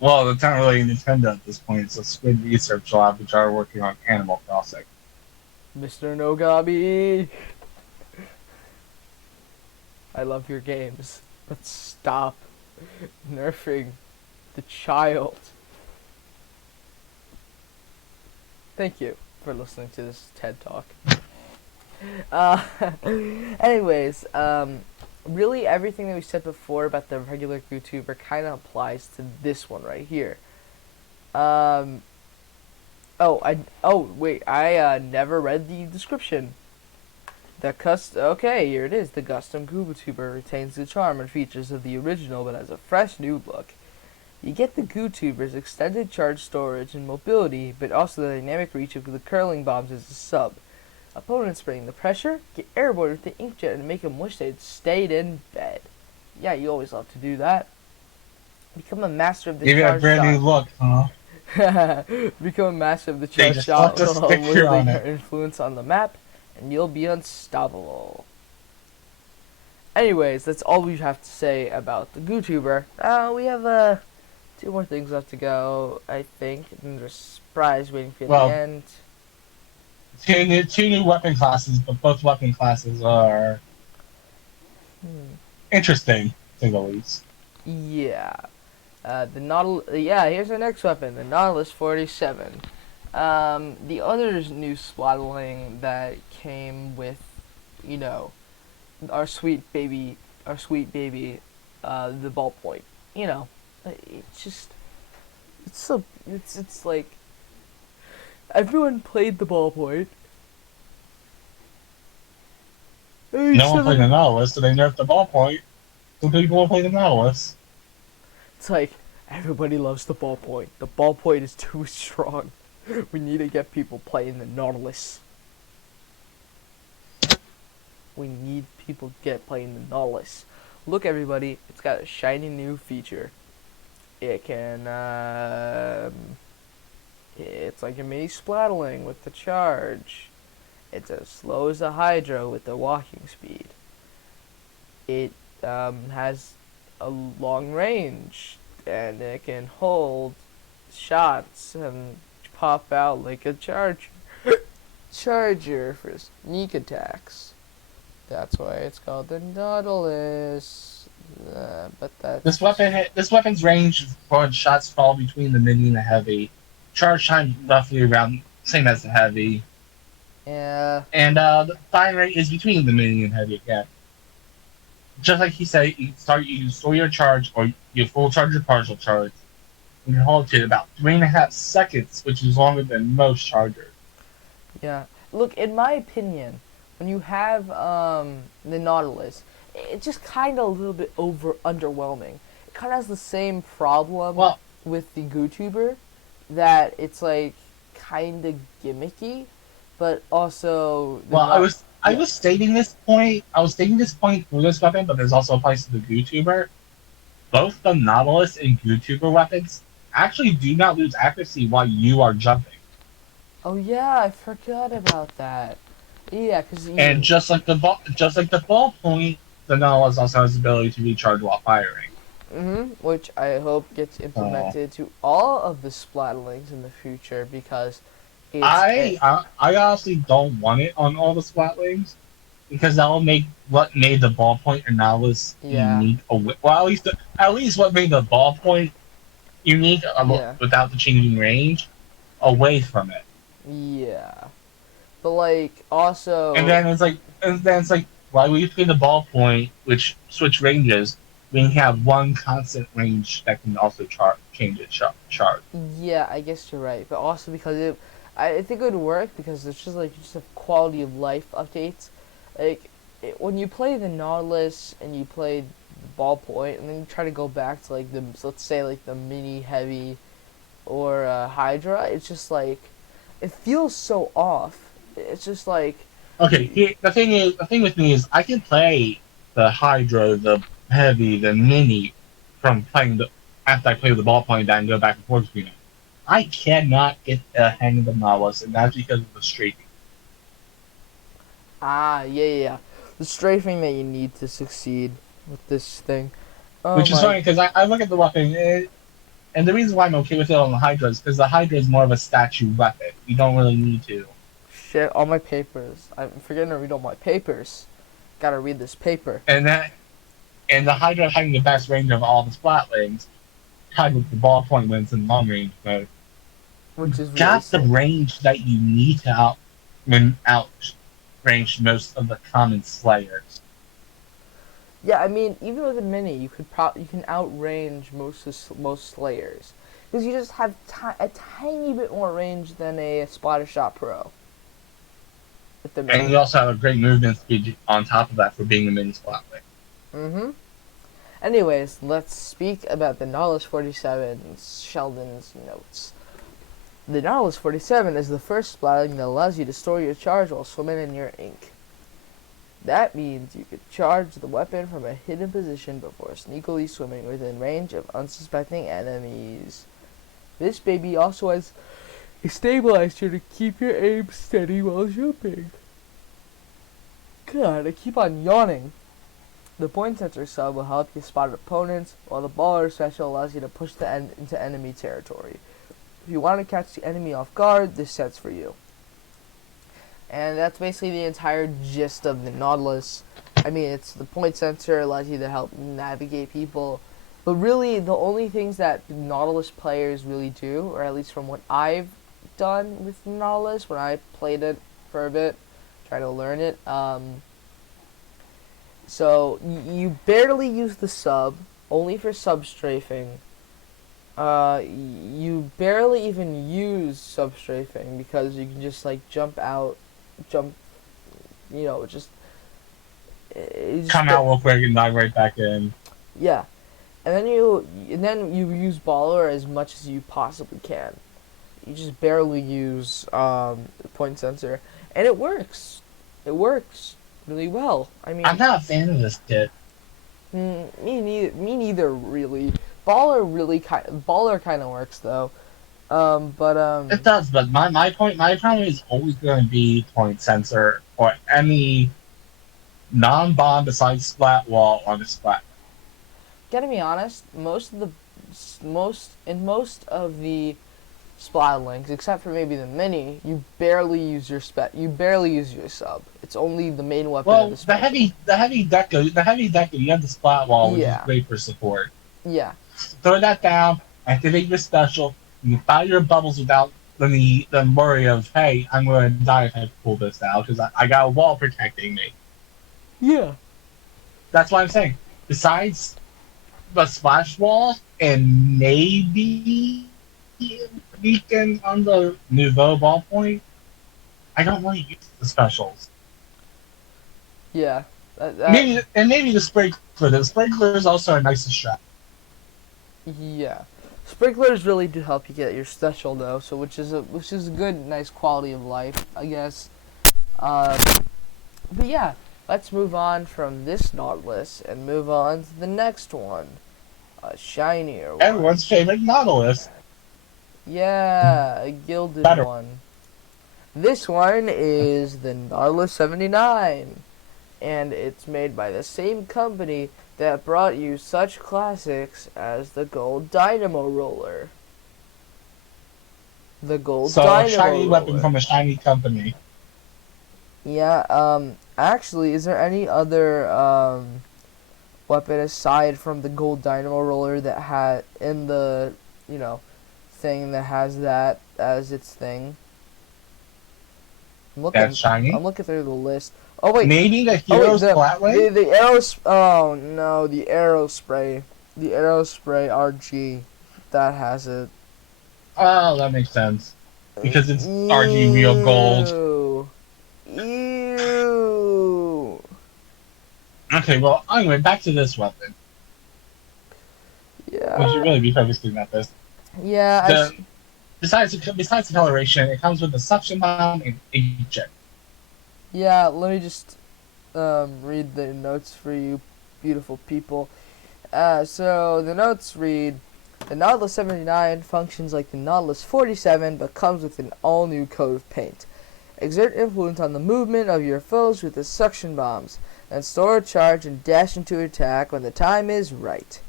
Well, it's not really Nintendo at this point. It's a Squid Research Lab, which are working on Animal Crossing. Mr. Nogabi! I love your games, but stop nerfing the child. Thank you for listening to this TED Talk. Anyways, really everything that we said before about the regular YouTuber kind of applies to this one right here. I never read the description. Okay, here it is. The custom GooTuber retains the charm and features of the original, but has a fresh new look. You get the GooTuber's extended charge storage and mobility, but also the dynamic reach of the curling bombs as a sub. Opponents bring the pressure, get airborne with the inkjet, and make them wish they'd stayed in bed. Yeah, you always love to do that. Become a master of the Give it a charge brand new shot. look, huh? Become a master of the They charge just shot left a while sticker wielding on your it. influence on the map, and you'll be unstoppable. Anyways, that's all we have to say about the GooTuber. We have 2 more things left to go, I think. And there's a surprise waiting for you at the Well, end. two new weapon classes, but both weapon classes are interesting, to say the least. Yeah. The Nautilus. Yeah, here's our next weapon, the Nautilus 47. The other new splatling that came with, you know, our sweet baby, the ballpoint. You know, it's like everyone played the ballpoint. No one played the Nautilus, so they nerfed the ballpoint. So people will play the Nautilus. It's like everybody loves the ballpoint. The ballpoint is too strong. We need to get people playing the Nautilus. We need people to get playing the Nautilus. Look, everybody, it's got a shiny new feature. It can, it's like a mini splatling with the charge. It's as slow as a Hydro with the walking speed. It has a long range, and it can hold shots and pop out like a charger for sneak attacks. That's why it's called the Nautilus. But that's This weapon's range for shots fall between the mini and the heavy. Charge time roughly around same as the heavy. yeah. And the fire rate is between the mini and heavy again. Just like he said, you store your charge or you full charge or partial charge. And you hold it about 3.5 seconds, which is longer than most chargers. Yeah. Look, in my opinion, when you have the Nautilus, it's just kind of a little bit underwhelming. It kind of has the same problem with the GooTuber, that it's like kind of gimmicky, but also. I was stating this point. I was stating this point for this weapon, but there's also applies to the GooTuber. Both the Nautilus and GooTuber weapons actually do not lose accuracy while you are jumping. Oh yeah, I forgot about that. Yeah, And just like the ballpoint, the Nautilus also has the ability to recharge while firing. Which I hope gets implemented to all of the splatlings in the future, because I honestly don't want it on all the splatlings, because that will make what made the ballpoint and Nautilus unique. Well, at least what made the ballpoint unique without the changing range away from it. Yeah, but like also. And then it's like why we between the ballpoint, which switch ranges, we can have one constant range that can also change its charge. Yeah, I guess you're right, but also because I think it would work because it's just like you just have quality of life updates. Like when you play the Nautilus and you play the ballpoint, and then you try to go back to like let's say like the mini heavy or Hydra, it's just like it feels so off. It's just like the thing with me is I can play the Hydra, the heavy, the mini from playing after I play with the ballpoint and go back and forth between them. I cannot get the hang of the Nautilus, and that's because of the strafing. Yeah. The strafing that you need to succeed with this thing. Which is funny, because I look at the weapon, and the reason why I'm okay with it on the Hydra is because the Hydra is more of a statue weapon. You don't really need to. Shit, all my papers. I'm forgetting to read all my papers. Gotta read this paper. And the Hydra having the best range of all the splatlings, tied with the ballpoint wins in long range mode. Which is got the range that you need to outrange most of the common slayers. Yeah, I mean, even with a mini, you can outrange most slayers, because you just have a tiny bit more range than a Splattershot Pro. With the And mini. you also have a great movement speed on top of that for being a mini splatling. Mm-hmm. Anyways, let's speak about the Nautilus 47 Sheldon's notes. The Nautilus 47 is the first splatting that allows you to store your charge while swimming in your ink. That means you could charge the weapon from a hidden position before sneakily swimming within range of unsuspecting enemies. This baby also has a stabilizer to keep your aim steady while jumping. God, I keep on yawning. The point sensor sub will help you spot opponents, while the baller special allows you to push the end into enemy territory. If you want to catch the enemy off guard, this set's for you. And that's basically the entire gist of the Nautilus. I mean, it's the point sensor, allows you to help navigate people. But really, the only things that Nautilus players really do, or at least from what I've done with Nautilus, when I played it for a bit, try to learn it, so you barely use the sub, only for sub strafing. You barely even use sub strafing because you can just like jump, just Come out real quick and dive right back in. Yeah, and then you use baller as much as you possibly can. You just barely use the point sensor, and it works. It works really well. I mean, I'm not a fan of this kit. Me neither. Really, baller kind of works though. It does, but my problem is always going to be point sensor or any non-bomb besides splat wall on the splat. Gotta be honest, most of the splat links, except for maybe the mini, you barely use your sub. It's only the main weapon. Well, of the heavy decker, you have the splat wall, which Yeah. is great for support. Yeah. Throw that down, activate your special, and you fire your bubbles without the worry of, hey, I'm going to die if I pull this out because I got a wall protecting me. Yeah. That's what I'm saying. Besides the splash wall and maybe weekend on the Nouveau ballpoint, I don't really use the specials. Yeah. Maybe the sprinkler. The sprinkler is also a nice strat. Yeah. Sprinklers really do help you get your special though, so which is a good, nice quality of life, I guess. But yeah, let's move on from this Nautilus and move on to the next one, a shinier one. Everyone's favorite Nautilus. Yeah, a gilded Better. one. This one is the Nautilus 79, and it's made by the same company that brought you such classics as the Gold Dynamo Roller. The Gold Dynamo a shiny Roller. weapon from a shiny company. Yeah, actually, is there any other weapon aside from the Gold Dynamo Roller that had in the, thing that has that as its thing? That's shiny? I'm looking through the list. Oh wait, Maybe the Hero's Flatway? the arrow. Oh no, the arrow spray. The arrow spray RG, that has it. Oh, that makes sense. Because it's RG real gold. Ew. Okay, well, anyway, back to this weapon. Yeah. We should really be focusing on this. Yeah. Besides the coloration, it comes with a suction bomb and eject. Yeah, let me just read the notes for you beautiful people. So the notes read, the Nautilus 79 functions like the Nautilus 47 but comes with an all-new coat of paint. Exert influence on the movement of your foes with the suction bombs, and store a charge and dash into attack when the time is right.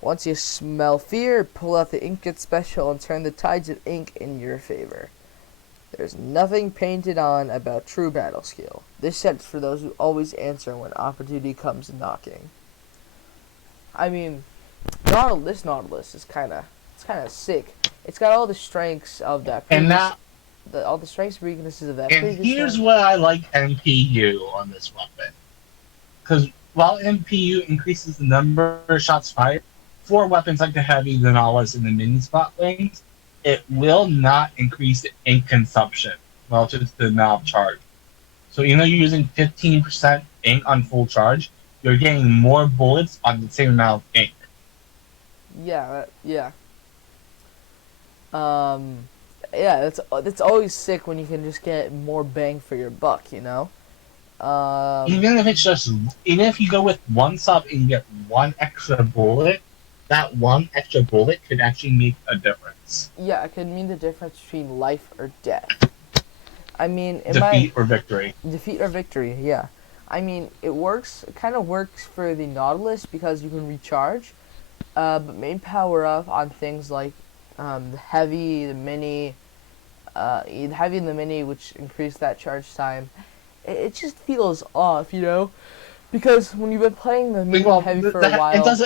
Once you smell fear, pull out the inkjet special and turn the tides of ink in your favor. There's nothing painted on about true battle skill. This set's for those who always answer when opportunity comes knocking. I mean, this Nautilus is kind of sick. It's got all the strengths of that previous, all the strengths and weaknesses of that and previous here's one. what I like NPU on this weapon. Because while NPU increases the number of shots fired, for weapons like the heavy, the Nautilus, and the mini spot wings, it will not increase the ink consumption relative to the knob charge. So even though you're using 15% ink on full charge, you're getting more bullets on the same amount of ink. Yeah, yeah. Um, yeah, it's always sick when you can just get more bang for your buck, you know. Even if it's just, even if you go with one sub and you get one extra bullet, that one extra bullet could actually make a difference. Yeah, it could mean the difference between life or death. I mean, Defeat or victory. defeat or victory. Yeah, I mean, it works. It kind of works for the Nautilus because you can recharge, but main power up on things like the heavy, the mini, the heavy and the mini, which increase that charge time. It just feels off, you know, because when you've been playing the mini and heavy for a while, this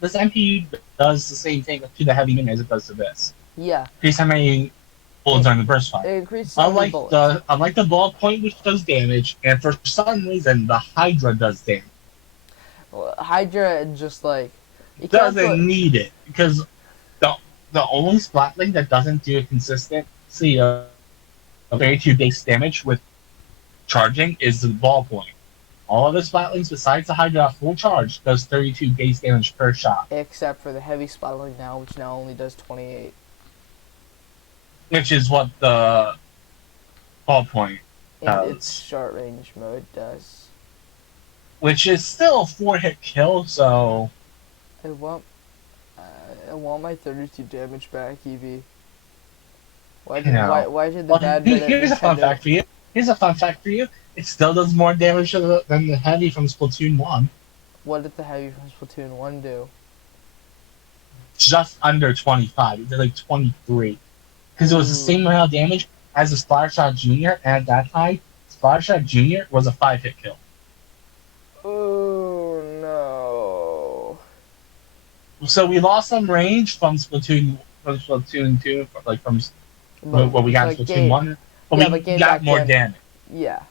MPU does the same thing to the heavy mini as it does to this. yeah, Increase how many bullets on the burst fire. it increases bullets. Unlike the bullet point, which does damage, and for some reason the Hydra does damage. Well, Hydra just like It doesn't need it because the only splatling that doesn't do a consistency of 32 base damage with charging is the ballpoint. All of the splatlings besides the Hydra at full charge does 32 base damage per shot. Except for the heavy splatling now, which now only does 28. Which is what the ballpoint does. And its short range mode does. Which is still a 4-hit kill, so... I want my 32 damage back, Evie. Why did the bad bit Here's a fun fact for you. It still does more damage than the heavy from Splatoon 1. What did the heavy from Splatoon 1 do? Just under 25. It did like 23. Because it was the same amount of damage as the Splatshot Jr., and at that time, Splatshot Jr. was a 5-hit kill. Oh, no. So we lost some range from Splatoon 2, like from what we got in Splatoon 1, but we got more damage. Yeah.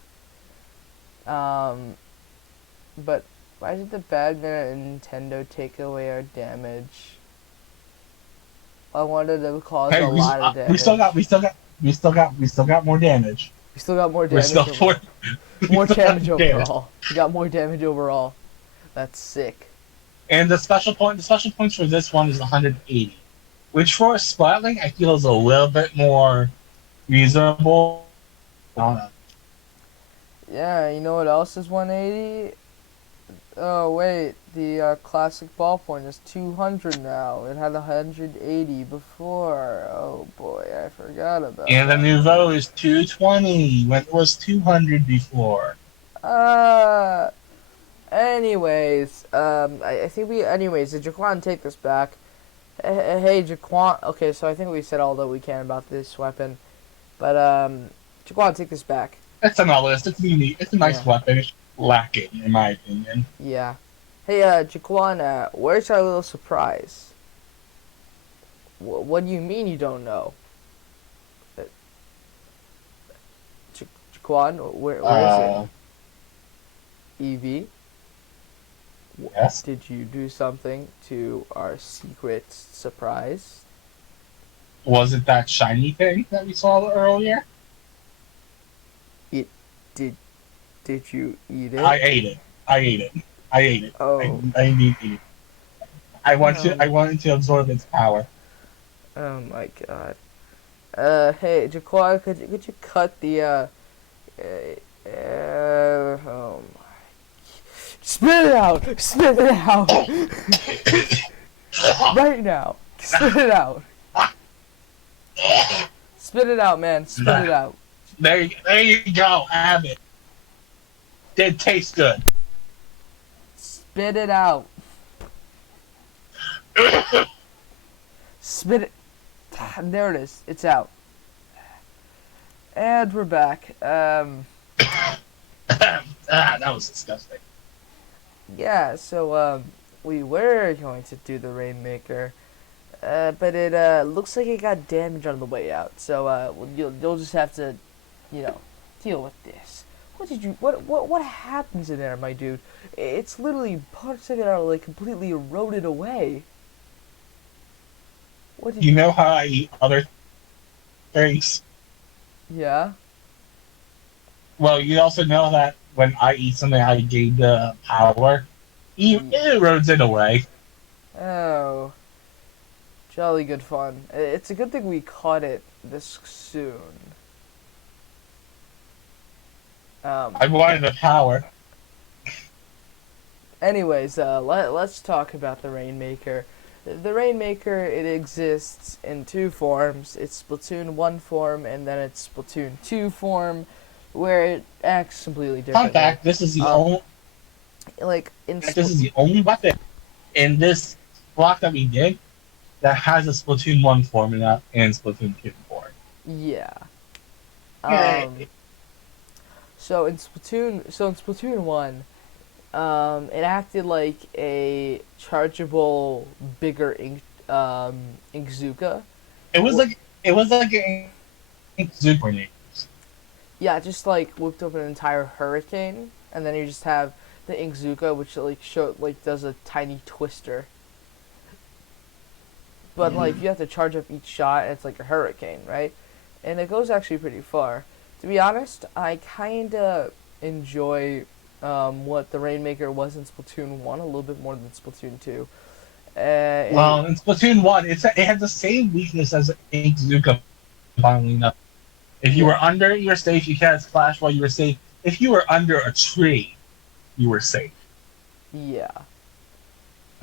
But why did the bad minute Nintendo take away our damage? I wanted to cause a lot of damage. We still got more damage. We still got more damage. More damage overall. We got more damage overall. That's sick. And the special points for this one is 180, which for a splatling I feel is a little bit more reasonable. I don't know. Yeah, you know what else is 180? Oh wait, the classic ballpoint is 200 now. It had 180 before. Oh boy, I forgot about that. And the nouveau is 220 when it was 200 before. Anyways, I think did Jaquan take this back? Hey, Jaquan. Okay, so I think we said all that we can about this weapon, but Jaquan, take this back. It's a Nautilus. It's unique. It's a nice weapon. It's lacking, in my opinion. Yeah. Hey, Jaquan, where's our little surprise? What do you mean you don't know? Jaquan, where is it? Evie? Yes? Did you do something to our secret surprise? Was it that shiny thing that we saw earlier? Did you eat it? I ate it. Oh. I need to eat it. I wanted to absorb its power. Oh my god. Hey, Jaquan, could you cut the oh my. Spit it out! Spit it out! Right now! Spit it out! Spit it out, man. Spit it out. There you go. Have it. Did taste good. Spit it out. Spit it. There it is. It's out. And we're back. That was disgusting. Yeah, so we were going to do the Rainmaker, but it looks like it got damaged on the way out. So you'll just have to, deal with this. What happens in there, my dude? It's literally parts of it are like completely eroded away. What did you know how I eat other things? Yeah. Well, you also know that when I eat something, I gain the power. It erodes it away. Oh, jolly good fun. It's a good thing we caught it this soon. I wanted the power. Anyways, let's talk about the Rainmaker. The Rainmaker, it exists in two forms. It's Splatoon 1 form, and then it's Splatoon 2 form, where it acts completely Fun differently. fact: Like in this is the only weapon in this block that we did that has a Splatoon 1 form and Splatoon 2 form. Yeah. Yay. So in Splatoon 1, it acted like a chargeable, bigger Inkzooka. It was like a super name. Yeah, it just like whipped up an entire hurricane, and then you just have the Inkzooka, which does a tiny twister. But like you have to charge up each shot, and it's like a hurricane, right? And it goes actually pretty far. To be honest, I kinda enjoy what the Rainmaker was in Splatoon 1 a little bit more than Splatoon 2. Well, in Splatoon 1, it had the same weakness as Inkzooka, funnily enough. If you Yeah. were under, you were safe. You can't splash while you were safe. If you were under a tree, you were safe. Yeah.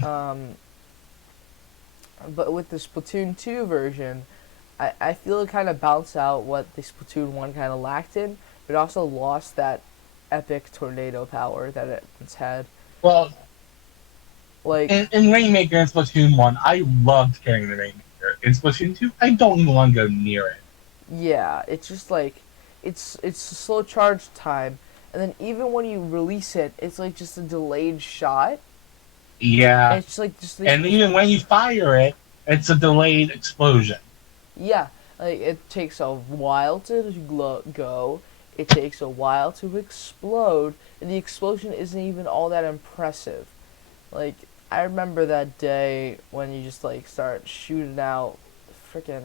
Um, but with the Splatoon 2 version, I feel it kind of balanced out what the Splatoon 1 kind of lacked in, but also lost that epic tornado power that it once had. Well, Like, in Rainmaker and Splatoon 1, I loved carrying the Rainmaker. In Splatoon 2, I don't even want to go near it. yeah, it's just like, it's a slow charge time, and then even when you release it, it's like just a delayed shot. Yeah. And it's like just And even when you fire it, it's a delayed explosion. yeah, like it takes a while to go. It takes a while to explode, and the explosion isn't even all that impressive. Like I remember that day when you just like start shooting out freaking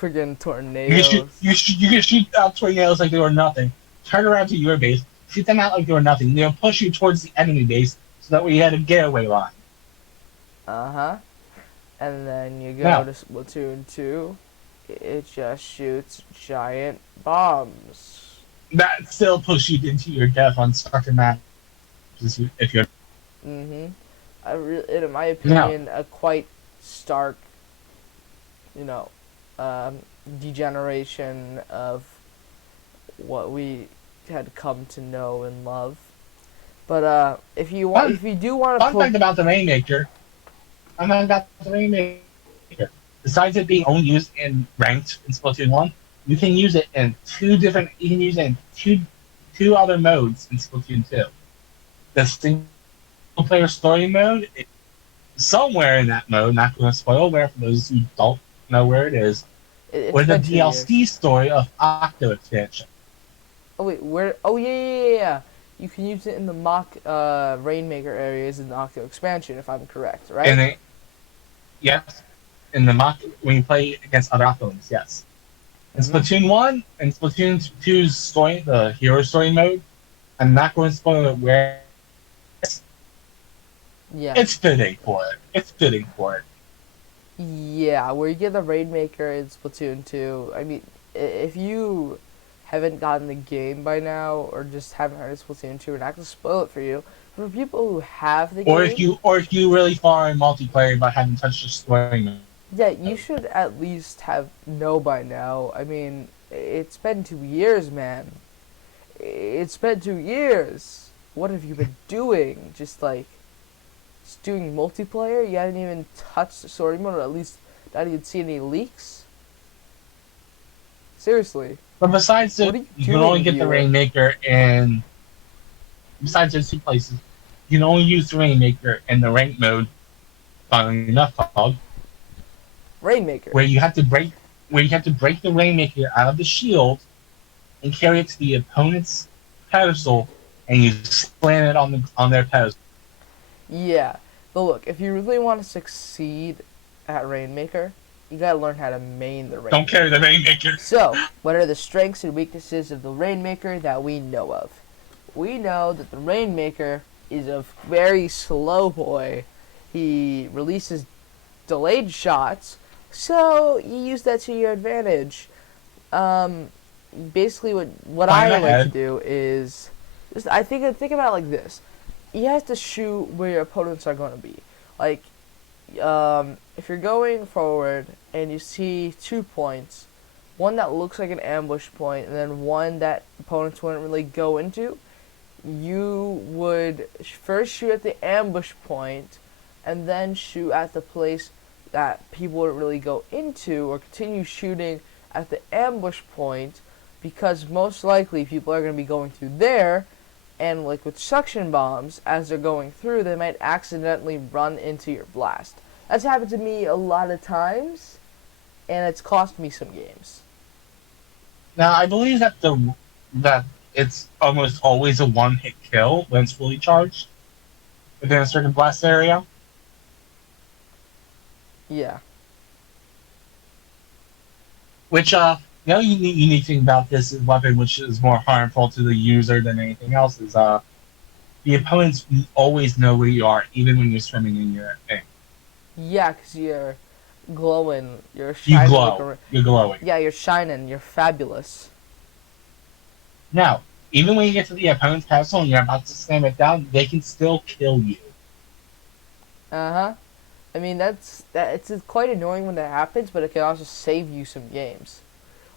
freaking tornadoes. You can shoot out tornadoes like they were nothing. Turn around to your base, shoot them out like they were nothing. They'll push you towards the enemy base so that way you had a getaway line. Uh-huh. And then you go Now, to Splatoon 2, it just shoots giant bombs. that still pushes you into your death on starting match if you're Mm-hmm. In my now. opinion, a quite stark, you know, um, degeneration of what we had come to know and love. But if you do want to Fun fact about the Rainmaker. Fun fact about the Rainmaker. Besides it being only used in ranked in Splatoon 1, you can use it in You can use it in two other modes in Splatoon 2. The single player story mode is somewhere in that mode. Not going to spoil where for those who don't know where it is. it's With the been 2 years. DLC story of Octo expansion. Oh wait, where? Oh yeah. You can use it in the mock Rainmaker areas in the Octo expansion, if I'm correct, right? And yes, in the mock when you play against other Octolings, yes. In Splatoon 1 and Splatoon 2's story, the hero story mode, I'm not going to spoil it where Yeah. it's fitting for it. It's fitting for it. Yeah, where you get the Rainmaker in Splatoon 2. I mean, if you haven't gotten the game by now, or just haven't heard of Splatoon 2, we're not going to spoil it for you. For people who have the Or game, if you really far in multiplayer but haven't touched the story mode. yeah, you should at least know by now. I mean, it's been 2 years, man. It's been 2 years. What have you been doing? Just doing multiplayer? You hadn't even touched the story mode, or at least not even seen any leaks? Seriously. But besides What it, are you you can doing, only get the viewer? Rainmaker in besides those two places, you can only use the Rainmaker in the rank mode, funnily enough called, Rainmaker. where you have to break the Rainmaker out of the shield and carry it to the opponent's pedestal, and you slam it on their pedestal. Yeah. But look, if you really want to succeed at Rainmaker, You gotta learn how to main the Rainmaker. Don't carry the rainmaker. So, what are the strengths and weaknesses of the Rainmaker that we know of? We know that the Rainmaker is a very slow boy. He releases delayed shots, so you use that to your advantage. Basically, what I like to do is, I think about it like this: you have to shoot where your opponents are going to be. Like, if you're going forward and you see 2 points, one that looks like an ambush point, and then one that opponents wouldn't really go into, you would first shoot at the ambush point, and then shoot at the place that people wouldn't really go into, or continue shooting at the ambush point, because most likely people are going to be going through there, and like with suction bombs, as they're going through, they might accidentally run into your blast. That's happened to me a lot of times, and it's cost me some games. Now, I believe that it's almost always a one-hit kill when it's fully charged within a certain blast area. Yeah. Which, the other unique thing about this weapon, which is more harmful to the user than anything else, is the opponents always know where you are, even when you're swimming in your thing. Yeah, because you're glowing. You're shining. You glow. You're glowing. Yeah, you're shining. You're fabulous. Now, even when you get to the opponent's castle and you're about to slam it down, they can still kill you. Uh-huh. I mean, it's quite annoying when that happens, but it can also save you some games.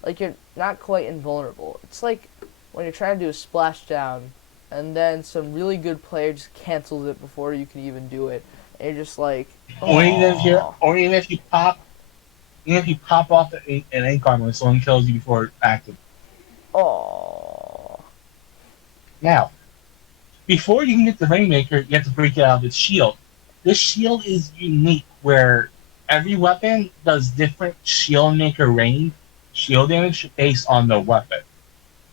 Like, you're not quite invulnerable. It's like when you're trying to do a splashdown, and then some really good player just cancels it before you can even do it. And you're just like, oh. Or even if you pop off an ink armor when someone kills you before it's active. Oh. Now, before you can get the Rainmaker, you have to break it out of its shield. This shield is unique, where every weapon does different shield maker range, shield damage based on the weapon.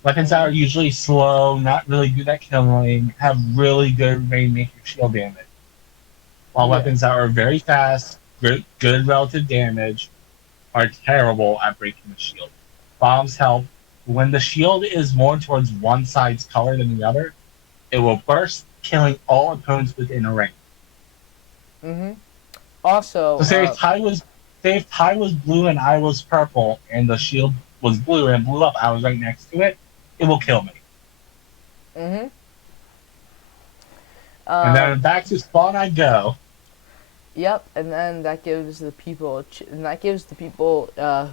Weapons that are usually slow, not really good at killing, have really good Rainmaker shield damage. While weapons that are very fast, good relative damage, are terrible at breaking the shield. Bombs help. When the shield is more towards one side's color than the other, it will burst, killing all opponents within a ring. Mm-hmm. Also, so say if Ty was blue and I was purple, and the shield was blue and blew up, I was right next to it, it will kill me. Mm-hmm. And then back to spawn I go. Yep, and then that gives the people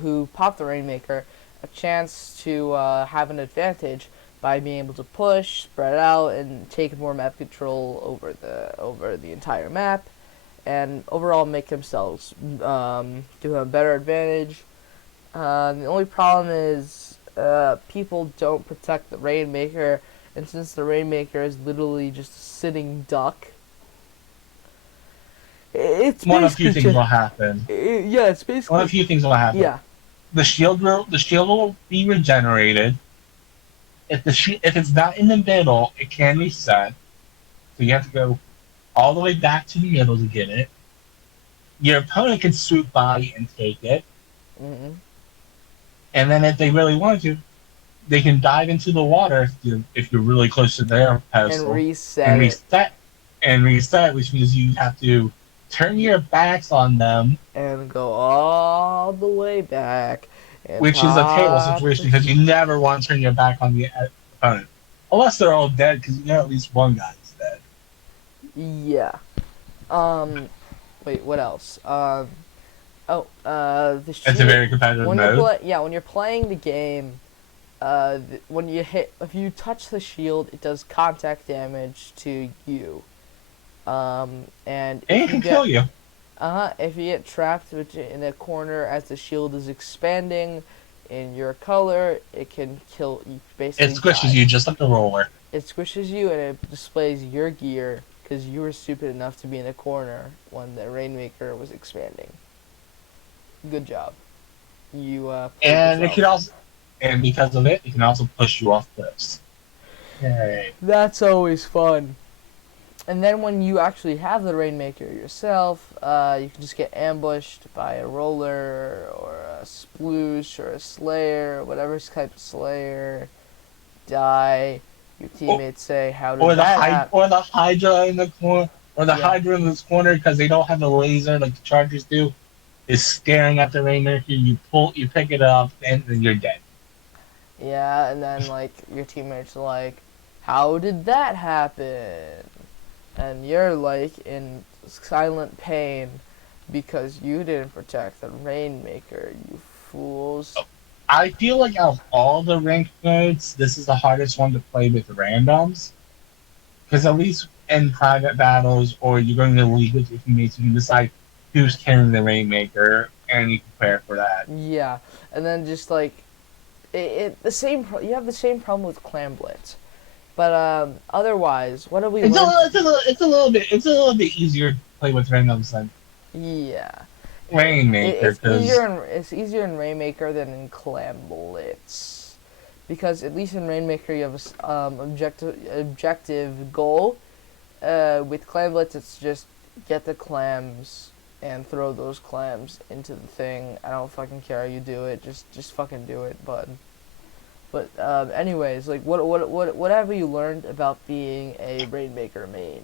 who pop the Rainmaker a chance to have an advantage by being able to push, spread out, and take more map control over the entire map, and overall make themselves do a better advantage. The only problem is people don't protect the Rainmaker, and since the Rainmaker is literally just a sitting duck, it's one of a few things will happen. It's basically one of a few things will happen. Yeah. The shield will be regenerated. If it's not in the middle, it can reset. So you have to go all the way back to the middle to get it. Your opponent can swoop by and take it. Mm-hmm. And then if they really want to, they can dive into the water if you're really close to their pedestal. And reset, which means you have to turn your backs on them. And go all the way back. Which is a terrible situation because you never want to turn your back on the opponent. Unless they're all dead, because you know at least one guy's dead. Yeah. Wait, what else? The shield. It's a very competitive mode. When you're playing the game, if you touch the shield, it does contact damage to you. And it can kill you. If you get trapped in a corner as the shield is expanding in your color, it can kill you. Basically, it squishes you just like a roller. It squishes you and it displays your gear because you were stupid enough to be in a corner when the Rainmaker was expanding. Good job. You and it can also, and because of it, it can also push you off cliffs. Yay! That's always fun. And then when you actually have the rainmaker yourself, you can just get ambushed by a roller or a sploosh or a slayer, or whatever type of slayer. Die. Your teammates say, "How did that happen?" Or the Hydra in the corner, or the Yeah, Hydra in this corner because they don't have a laser like the Chargers do, is staring at the rainmaker. You pick it up, and then you're dead. yeah, and then like your teammates are like, "How did that happen?" And you're like in silent pain because you didn't protect the rainmaker, you fools. I feel like out of all the ranked modes, this is the hardest one to play with randoms. Because at least in private battles, or you're going to league with your teammates, you can decide who's carrying the Rainmaker, and you can prepare for that. Yeah, and then just like you have the same problem with clam blitz, but otherwise, what have we learned? It's a little bit easier to play with randoms than Yeah, Rainmaker. it's easier in Rainmaker than in clam blitz, because at least in Rainmaker you have a objective goal. With clam blitz, it's just get the clams and throw those clams into the thing. I don't fucking care how you do it. Just fucking do it, bud. But anyways, like what have you learned about being a Rainmaker main?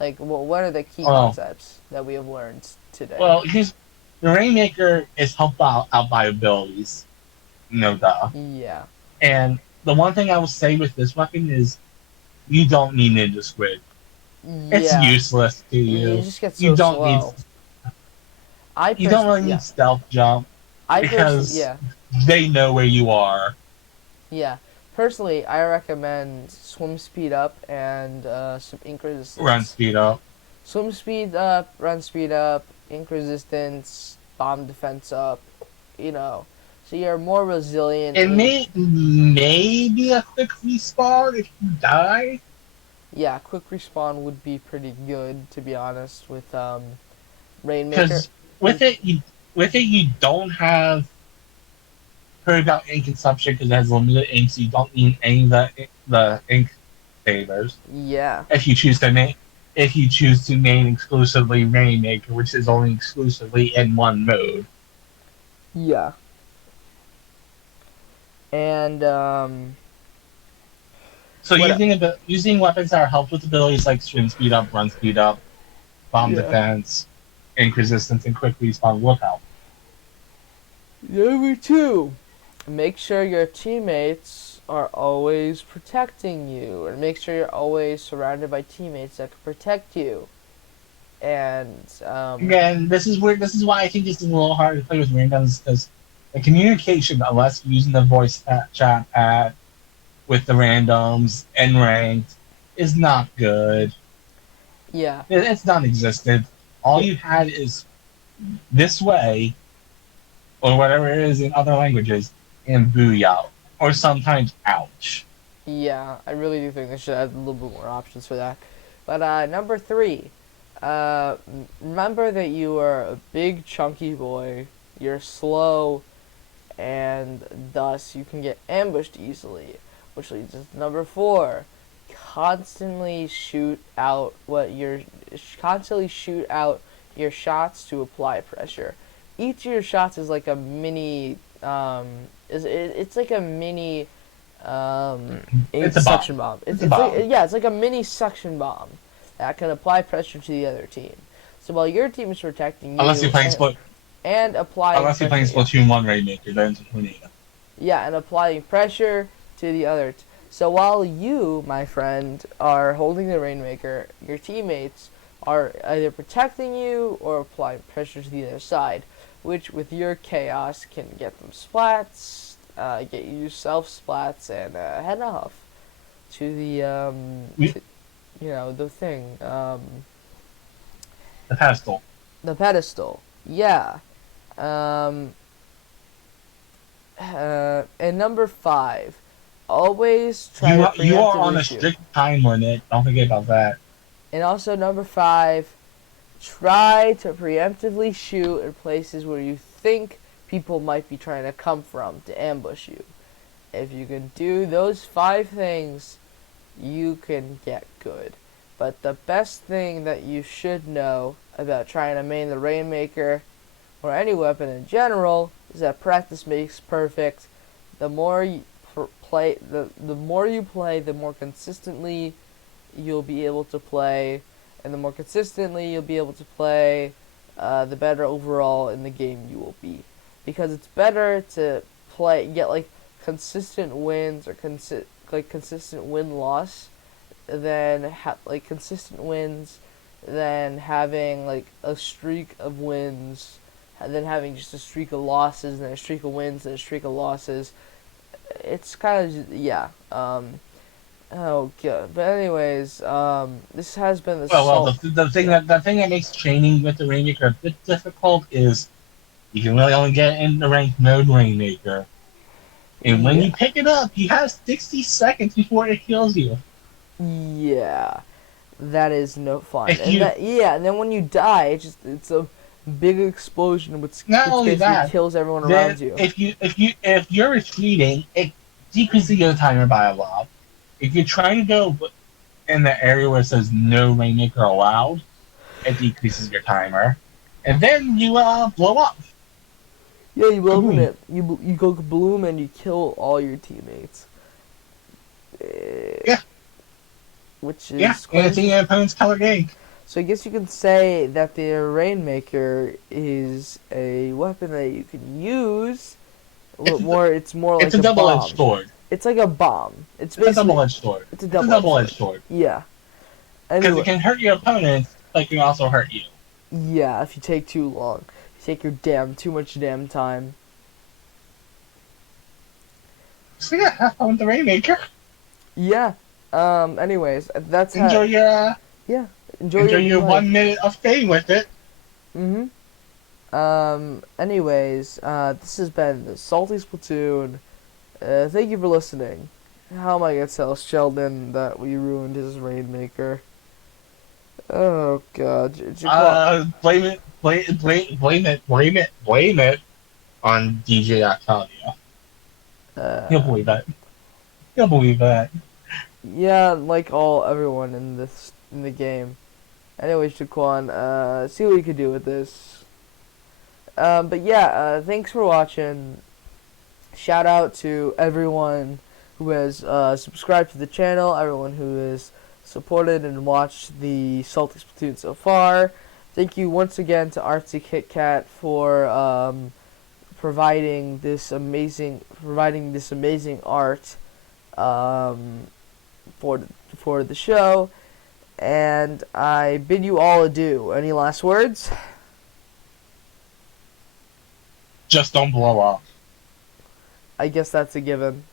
Like what are the key concepts that we have learned today? Well, the Rainmaker is helped out by abilities, no duh. Yeah. And the one thing I will say with this weapon is, you don't need Ninja Squid. Yeah. It's useless to you. You just get so you don't slow. You don't really need stealth jump because they know where you are. Yeah. Personally, I recommend swim speed up and some ink resistance. Run speed up. Swim speed up, run speed up, ink resistance, bomb defense up. You know, so you're more resilient. It may be a quick respawn if you die. Yeah, quick respawn would be pretty good, to be honest, with Rainmaker. Because with it you don't have heard about ink consumption because it has limited ink, so you don't need any of the ink savers. Yeah. If you choose to main exclusively Rainmaker, which is only exclusively in one mode. Yeah. And so using weapons that are helped with abilities like swim speed up, run speed up, bomb defense, ink resistance, and quick respawn will help. Number 2, make sure your teammates are always protecting you, and make sure you're always surrounded by teammates that can protect you. And again, this is why I think this is a little hard to play with randoms, because the communication, unless you're using the voice chat pad with the randoms and ranked, is not good. Yeah. It's non-existent. All you had is this way, or whatever it is in other languages, and booyah, or sometimes ouch. Yeah, I really do think they should add a little bit more options for that. But number 3, remember that you are a big chunky boy, you're slow, and thus you can get ambushed easily. Which leads to number 4, constantly shoot out your shots to apply pressure. Each of your shots is like a mini it's like a mini suction bomb. It's like a mini suction bomb that can apply pressure to the other team. So while your team is protecting you, unless you're playing Splatoon 1 Rainmaker, then it's a tornado. Yeah, and applying pressure to the other. So while you, my friend, are holding the Rainmaker, your teammates are either protecting you or applying pressure to the other side, which with your chaos can get them splats, get you self-splats, and head off to the, the thing. The pedestal. The pedestal, yeah. And number 5, always try to preemptively You are on a shoot. strict time limit. Don't forget about that. And also number 5, try to preemptively shoot in places where you think people might be trying to come from to ambush you. If you can do those 5 things, you can get good. But the best thing that you should know about trying to main the Rainmaker, or any weapon in general, is that practice makes perfect. The more you play, the more you play, the more consistently you'll be able to play, and the more consistently you'll be able to play, the better overall in the game you will be. Because it's better to get like consistent wins or consistent win loss than consistent wins than having like a streak of wins, and then having just a streak of losses, and then a streak of wins, and a streak of losses. It's kind of, yeah. Oh god. But anyways, this has been the the thing that makes training with the Rainmaker a bit difficult is you can really only get in the ranked mode Rainmaker, and when you pick it up, you have 60 seconds before it kills you. Yeah, that is no fun. And then when you die, it's a big explosion, which basically kills everyone around you. If you're retreating, it decreases your timer by a lot. If you're trying to go in the area where it says no Rainmaker allowed, it decreases your timer, and then you blow up. Yeah, you blow up it. You go bloom and you kill all your teammates. Yeah. Which is crazy. And I think your opponent's color game. So I guess you can say that the Rainmaker is a weapon that you can use. It's more like a double-edged sword. It's like a bomb. It's a double-edged sword. It's a double-edged sword. Yeah. Because it can hurt your opponents, but it can also hurt you. Yeah, if you take too long. You take too much damn time. So yeah, have fun with the Rainmaker. Yeah. Anyways, that's enjoy your enjoy your 1 minute of fame with it. Anyways, this has been the Salty Splatoon. Thank you for listening. How am I gonna tell Sheldon that we ruined his Rainmaker? Oh God. Blame it on DJ Octavio. He'll believe that. Yeah, like everyone in the game. Anyways, Jaquan, see what you can do with this. But yeah, thanks for watching. Shout out to everyone who has subscribed to the channel, everyone who has supported and watched the Salty Splatoon so far. Thank you once again to Artsy Kit Kat for providing this amazing art for the show, and I bid you all adieu. Any last words? Just don't blow up. I guess that's a given.